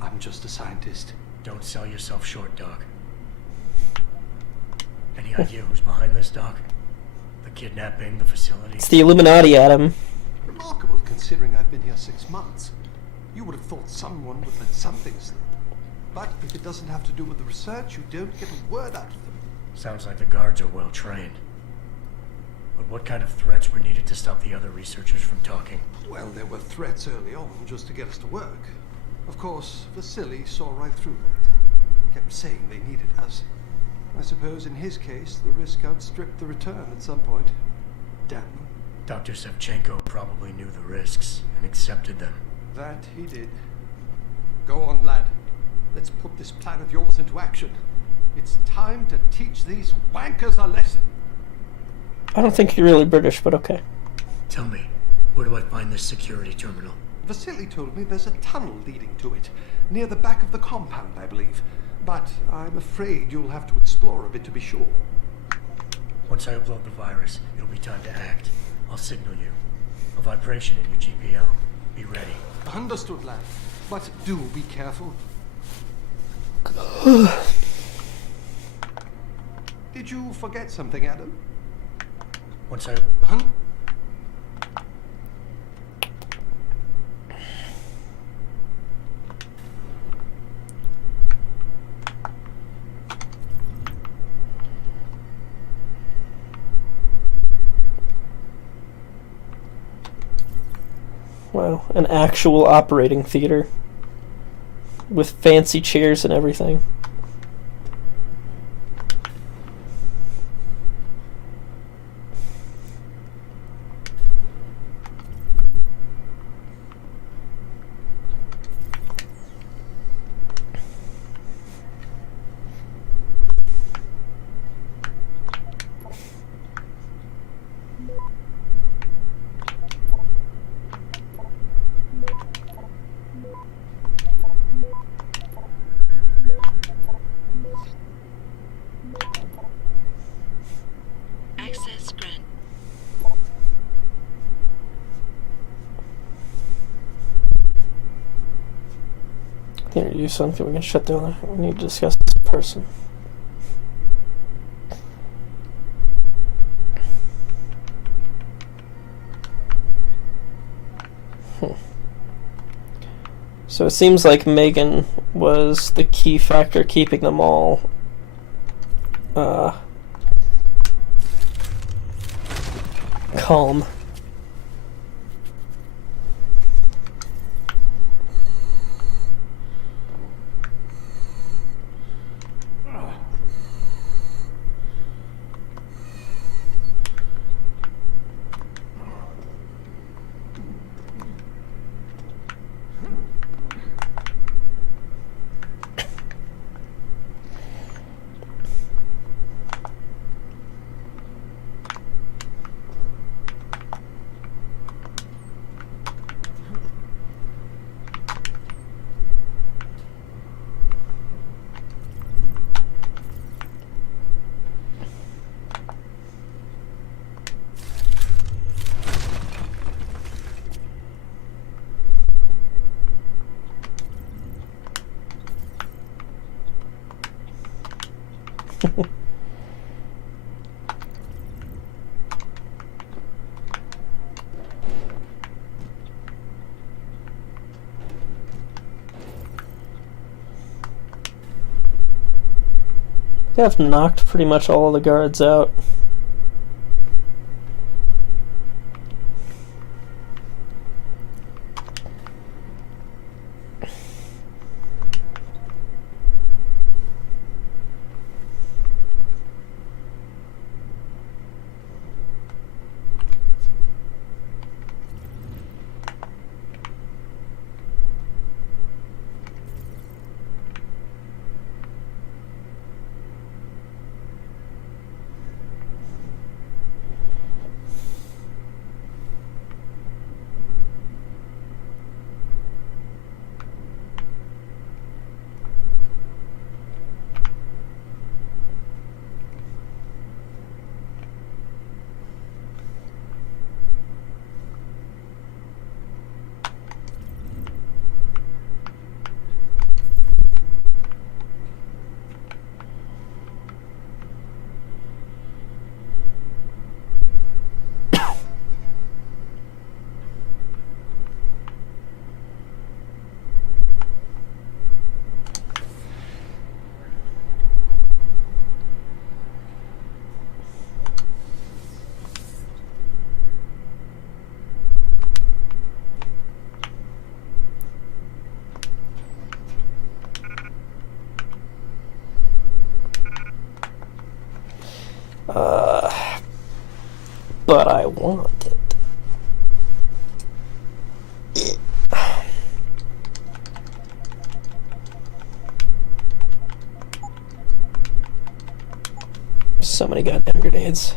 I'm just a scientist. Don't sell yourself short, Doc. Any idea who's behind this, Doc? The kidnapping, the facility? It's the Illuminati, Adam. Remarkable, considering I've been here 6 months. You would have thought someone would let something slip. But if it doesn't have to do with the research, you don't get a word out of them. Sounds like the guards are well trained. But what kind of threats were needed to stop the other researchers from talking? Well, there were threats early on just to get us to work. Of course, Vasily saw right through that. Kept saying they needed us. I suppose in his case, the risk outstripped the return at some point. Damn them. Dr. Sevchenko probably knew the risks and accepted them. That he did. Go on, lad. Let's put this plan of yours into action. It's time to teach these wankers a lesson. I don't think you're really British, but okay. Tell me, where do I find this security terminal? Vasily told me there's a tunnel leading to it, near the back of the compound, I believe. But I'm afraid you'll have to explore a bit to be sure. Once I upload the virus, it'll be time to act. I'll signal you. A vibration in your GPL. Be ready. Understood, lad. But do be careful. Did you forget something, Adam? Once I... Hun? Wow, an actual operating theater with fancy chairs and everything. Access grant. Here, use something we can shut down. We need to discuss this person. So it seems like Megan was the key factor keeping them all calm. think I've knocked pretty much all the guards out. But I want it. So many goddamn grenades.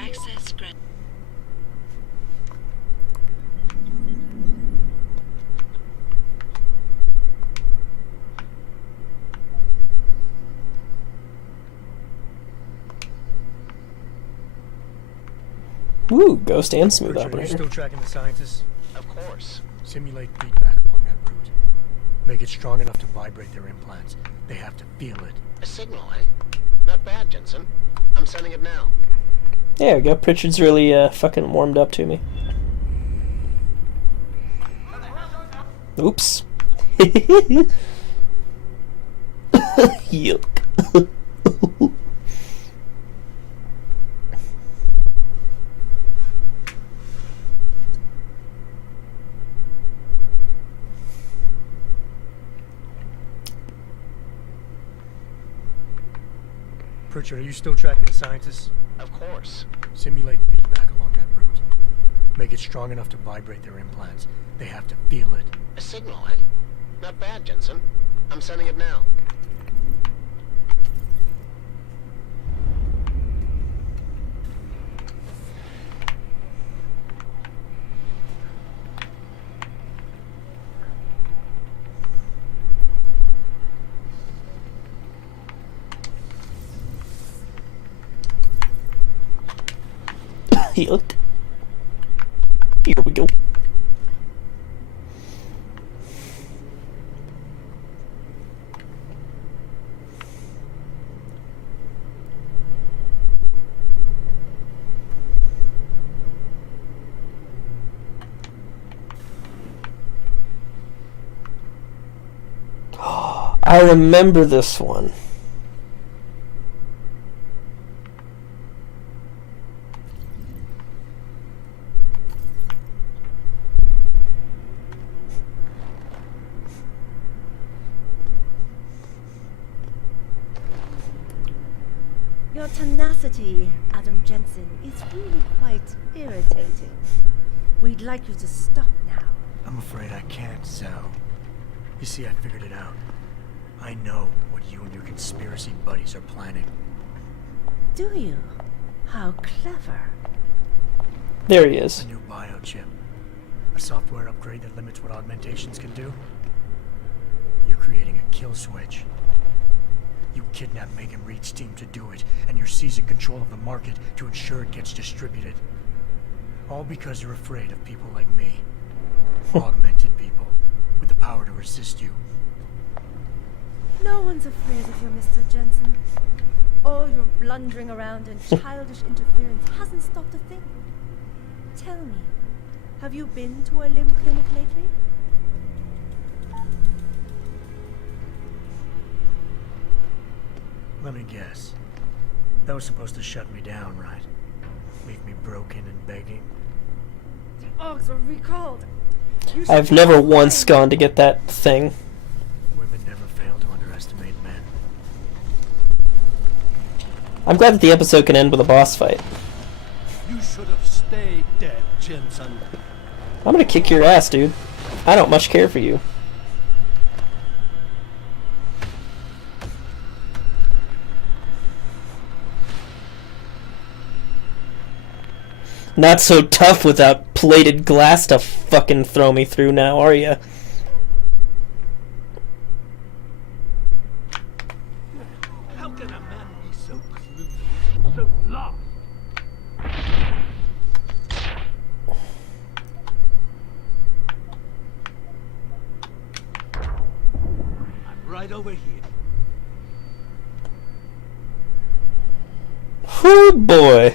Access granted. Woo, ghost and smooth Richard, are you operator. still tracking the scientists? Of course. Simulate feedback along that route. Make it strong enough to vibrate their implants. They have to feel it. A signal, eh? Not bad, Jensen. I'm sending it now. There we go. Pritchard's really fucking warmed up to me. Oops. Yuck. Pritchard, are you still tracking the scientists? Of course. Simulate feedback along that route. Make it strong enough to vibrate their implants. They have to feel it. A signal, eh? Not bad, Jensen. I'm sending it now. Yuck. Here we go. I remember this one. Your tenacity, Adam Jensen, is really quite irritating. We'd like you to stop now. I'm afraid I can't, Sal. You see, I figured it out. I know what you and your conspiracy buddies are planning. Do you? How clever. There he is. A new biochip. A software upgrade that limits what augmentations can do. You're creating a kill switch. You kidnap Megan Reed's team to do it, and you're seizing control of the market to ensure it gets distributed. All because you're afraid of people like me. Augmented people, with the power to resist you. No one's afraid of you, Mr. Jensen. All your blundering around and childish interference hasn't stopped a thing. Tell me, have you been to a limb clinic lately? Let me guess. That was supposed to shut me down, right? Leave me broken and begging. The Augs were recalled. You should I've be never fine. once gone to get that thing. Women never fail to underestimate men. I'm glad that the episode can end with a boss fight. You should have stayed dead, Jensen. I'm gonna kick your ass, dude. I don't much care for you. Not so tough without plated glass to fucking throw me through now, are ya? How can a man be so clueless, so lost? I'm right over here. Whoo boy.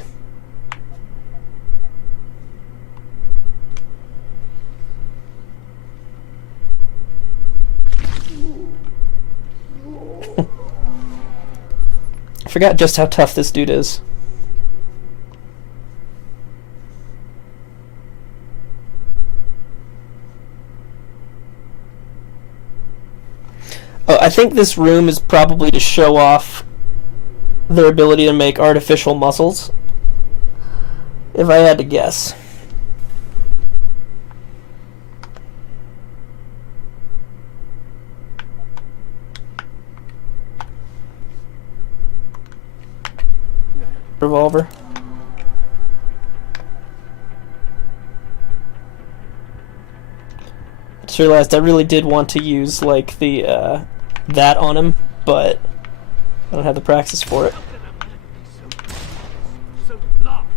I forgot just how tough this dude is. Oh, I think this room is probably to show off their ability to make artificial muscles, if I had to guess. Revolver. I just realized I really did want to use like the that on him, but I don't have the praxis for it. How can a man be so clueless, so lost?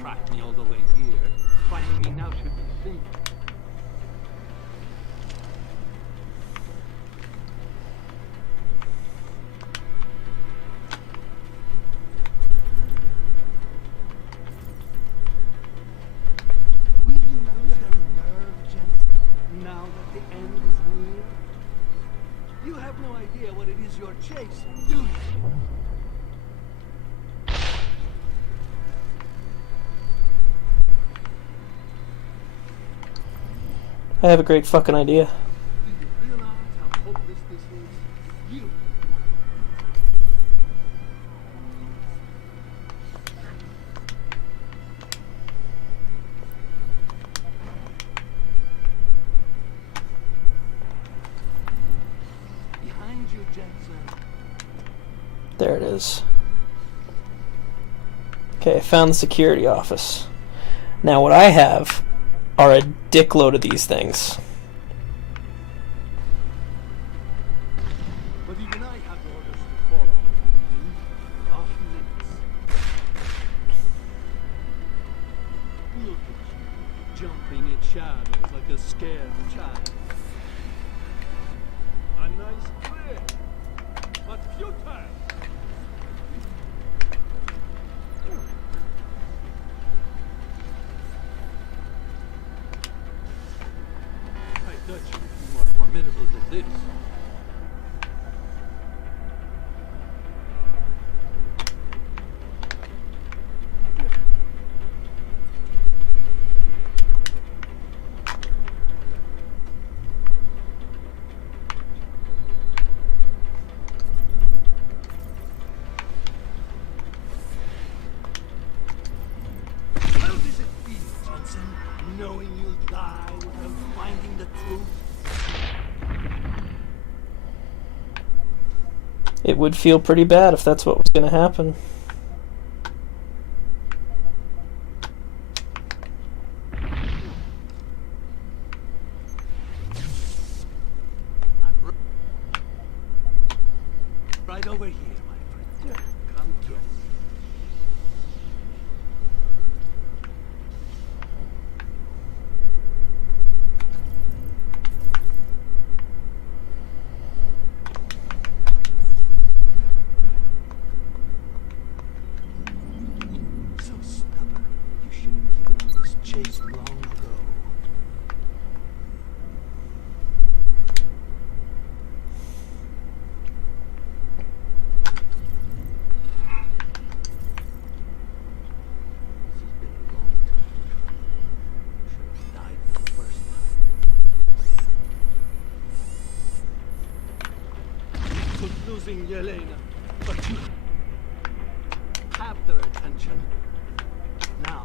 Tracked me all the way here. Finding me now should be simple. Will you lose your nerve, Jensen, now that the end is near? You have no idea what it is you're chasing, do you? I have a great fucking idea. Do you realize how hopeless this is? You. Behind you, Jensen. There it is. Okay, I found the security office. Now what I have are a dickload of these things. But even I have orders to follow. Off limits. Look at you, jumping at shadows like a scared child. A nice trick, but futile. I thought you would be more formidable than this. it would feel pretty bad if that's what was going to happen. Right over here, my friend. Come get me. So stubborn. You should have given up this chase long ago. Losing Yelena, but you have their attention now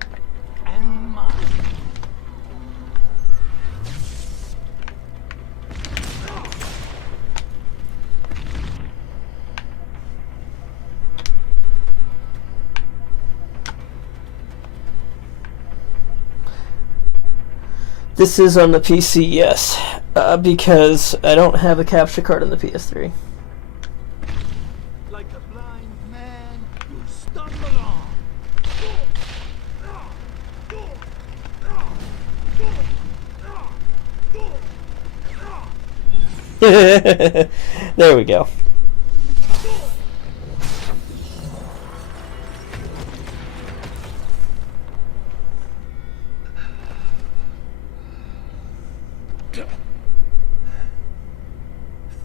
and mine. This is on the PC, yes, because I don't have a capture card on the PS3. Like a blind man, you stumble on. There we go.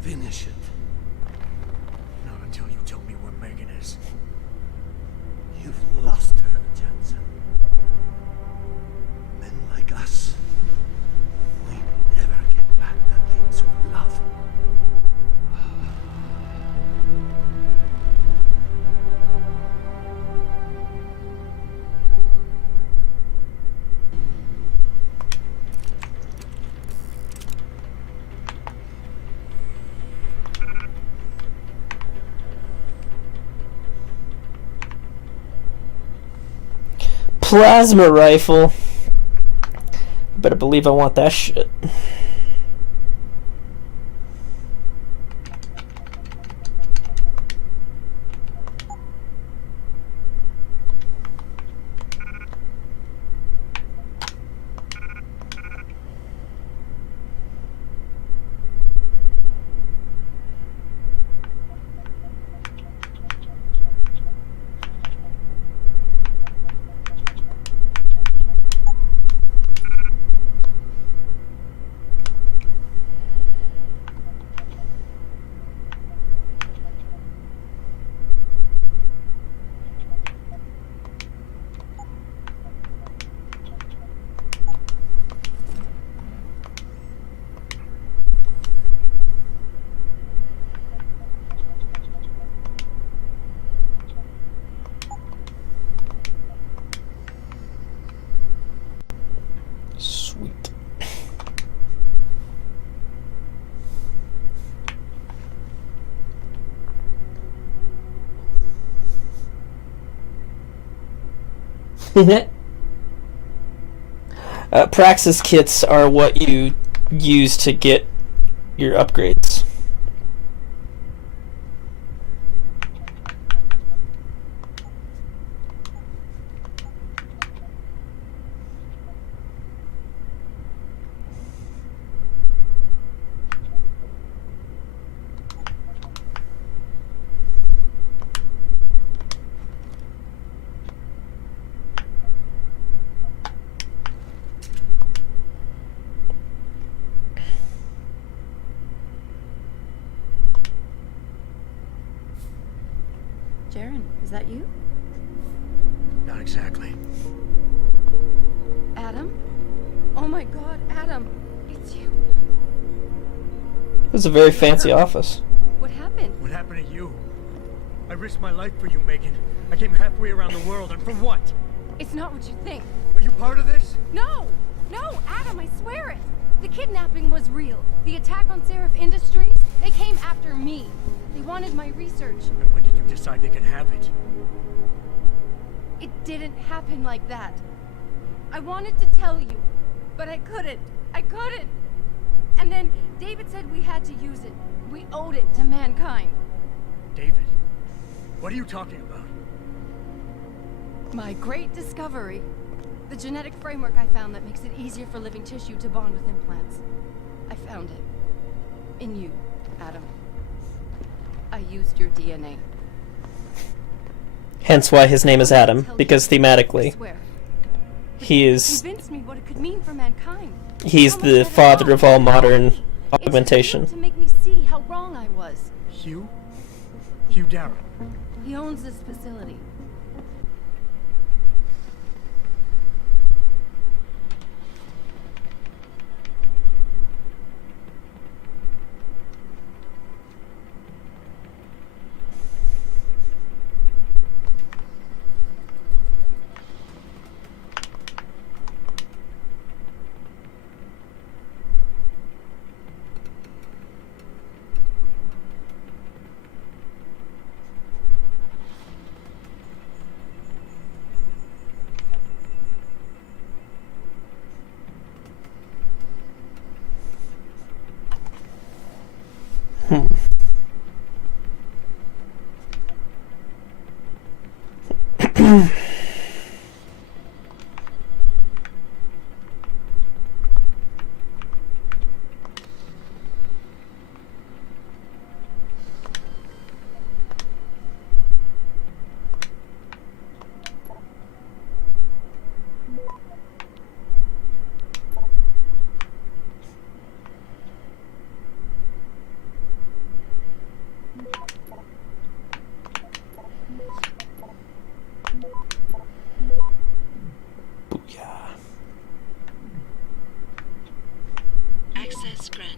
Finish it. Not until you tell me where Megan is. You've lost her, Jensen. Men like us, we never get back the things we love. Plasma rifle. Better believe I want that shit. Sweet. Praxis kits are what you use to get your upgrades. Jaren, is that you? Not exactly. Adam? Oh my god, Adam! It's you! This is a very fancy office. What happened? What happened to you? I risked my life for you, Megan. I came halfway around the world, and for what? It's not what you think. Are you part of this? No! No, Adam, I swear it! The kidnapping was real. The attack on Seraph Industries, they came after me. They wanted my research. And when did you decide they could have it? It didn't happen like that. I wanted to tell you, but I couldn't. I couldn't. And then David said we had to use it. We owed it to mankind. David? What are you talking about? My great discovery. The genetic framework I found that makes it easier for living tissue to bond with implants. I found it. In you, Adam. I used your DNA. Hence why his name is Adam, because thematically, he is... Convinced me what it could mean for mankind. He's the father of all modern augmentation. To make me see how wrong I was. Hugh? Hugh Darrow. He owns this facility. Access grant.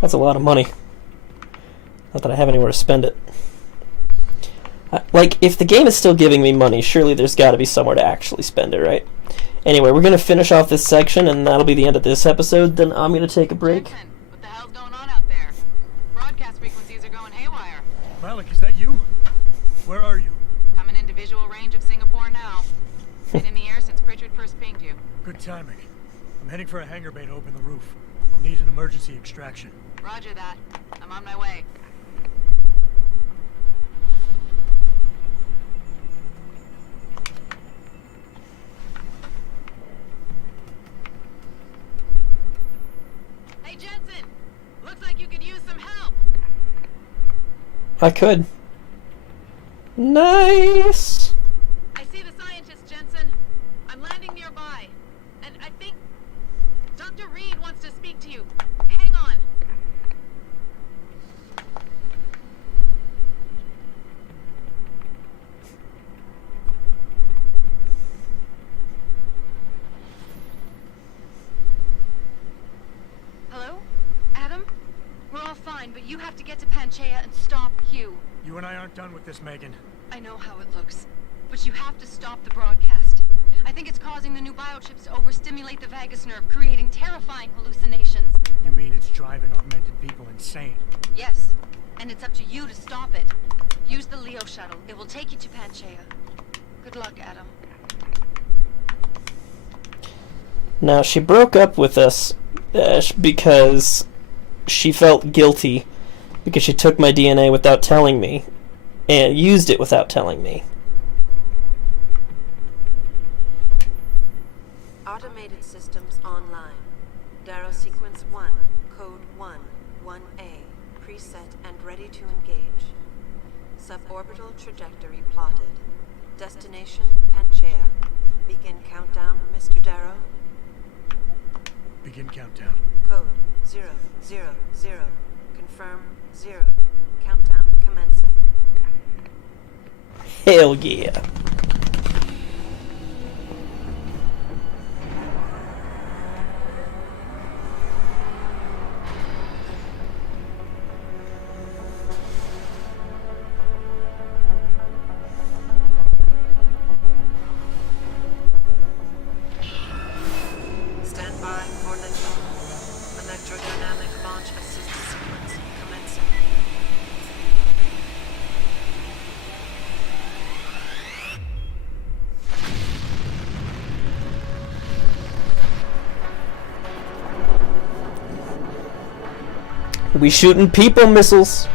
That's a lot of money. Not that I have anywhere to spend it. Like, if the game is still giving me money, surely there's got to be somewhere to actually spend it, right? Anyway, we're going to finish off this section, and that'll be the end of this episode. Then I'm going to take a break. Jensen, what the hell's going on out there? Broadcast frequencies are going haywire. Malik, is that you? Where are you? Coming into visual range of Singapore now. Been in the air since Pritchard first pinged you. Good timing. I'm heading for a hangar bay to open the roof. I'll need an emergency extraction. Roger that. I'm on my way. Hey, Jensen! Looks like you could use some help! I could. Nice! I see the scientist, Jensen. I'm landing nearby. And I think Dr. Reed wants to speak to you. Hang on. Hello? Adam? We're all fine, but you have to get to Panchaea and stop Hugh. You and I aren't done with this, Megan. I know how it looks, but you have to stop the broadcast. I think it's causing the new biochips to overstimulate the vagus nerve, creating terrifying hallucinations. You mean it's driving augmented people insane? Yes, and it's up to you to stop it. Use the Leo shuttle. It will take you to Panchaea. Good luck, Adam. Now, she broke up with us because she felt guilty because she took my DNA without telling me and used it without telling me. Automated systems online. Darrow sequence 1, code 1, 1A, preset and ready to engage. Suborbital trajectory plotted. Destination Panchaea. Begin countdown, Mr. Darrow. Begin countdown. Code 000. Confirm 0. Countdown commencing. Hell yeah. We shooting people missiles.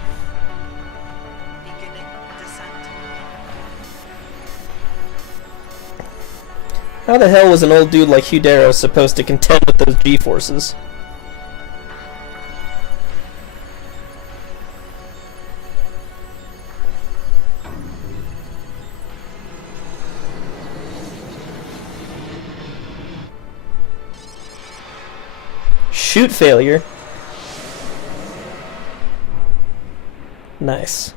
Beginning descent. How the hell was an old dude like Hugh Darrow supposed to contend with those G-forces? Shoot failure. Nice.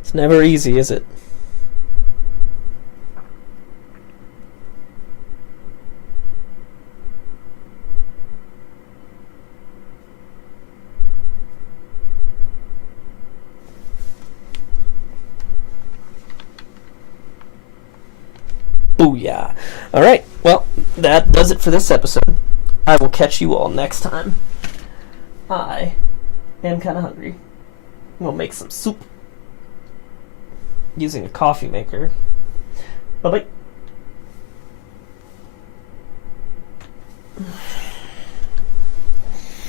It's never easy, is it? Booyah. Alright, well, that does it for this episode. I will catch you all next time. I am kind of hungry. We'll make some soup using a coffee maker. Bye-bye.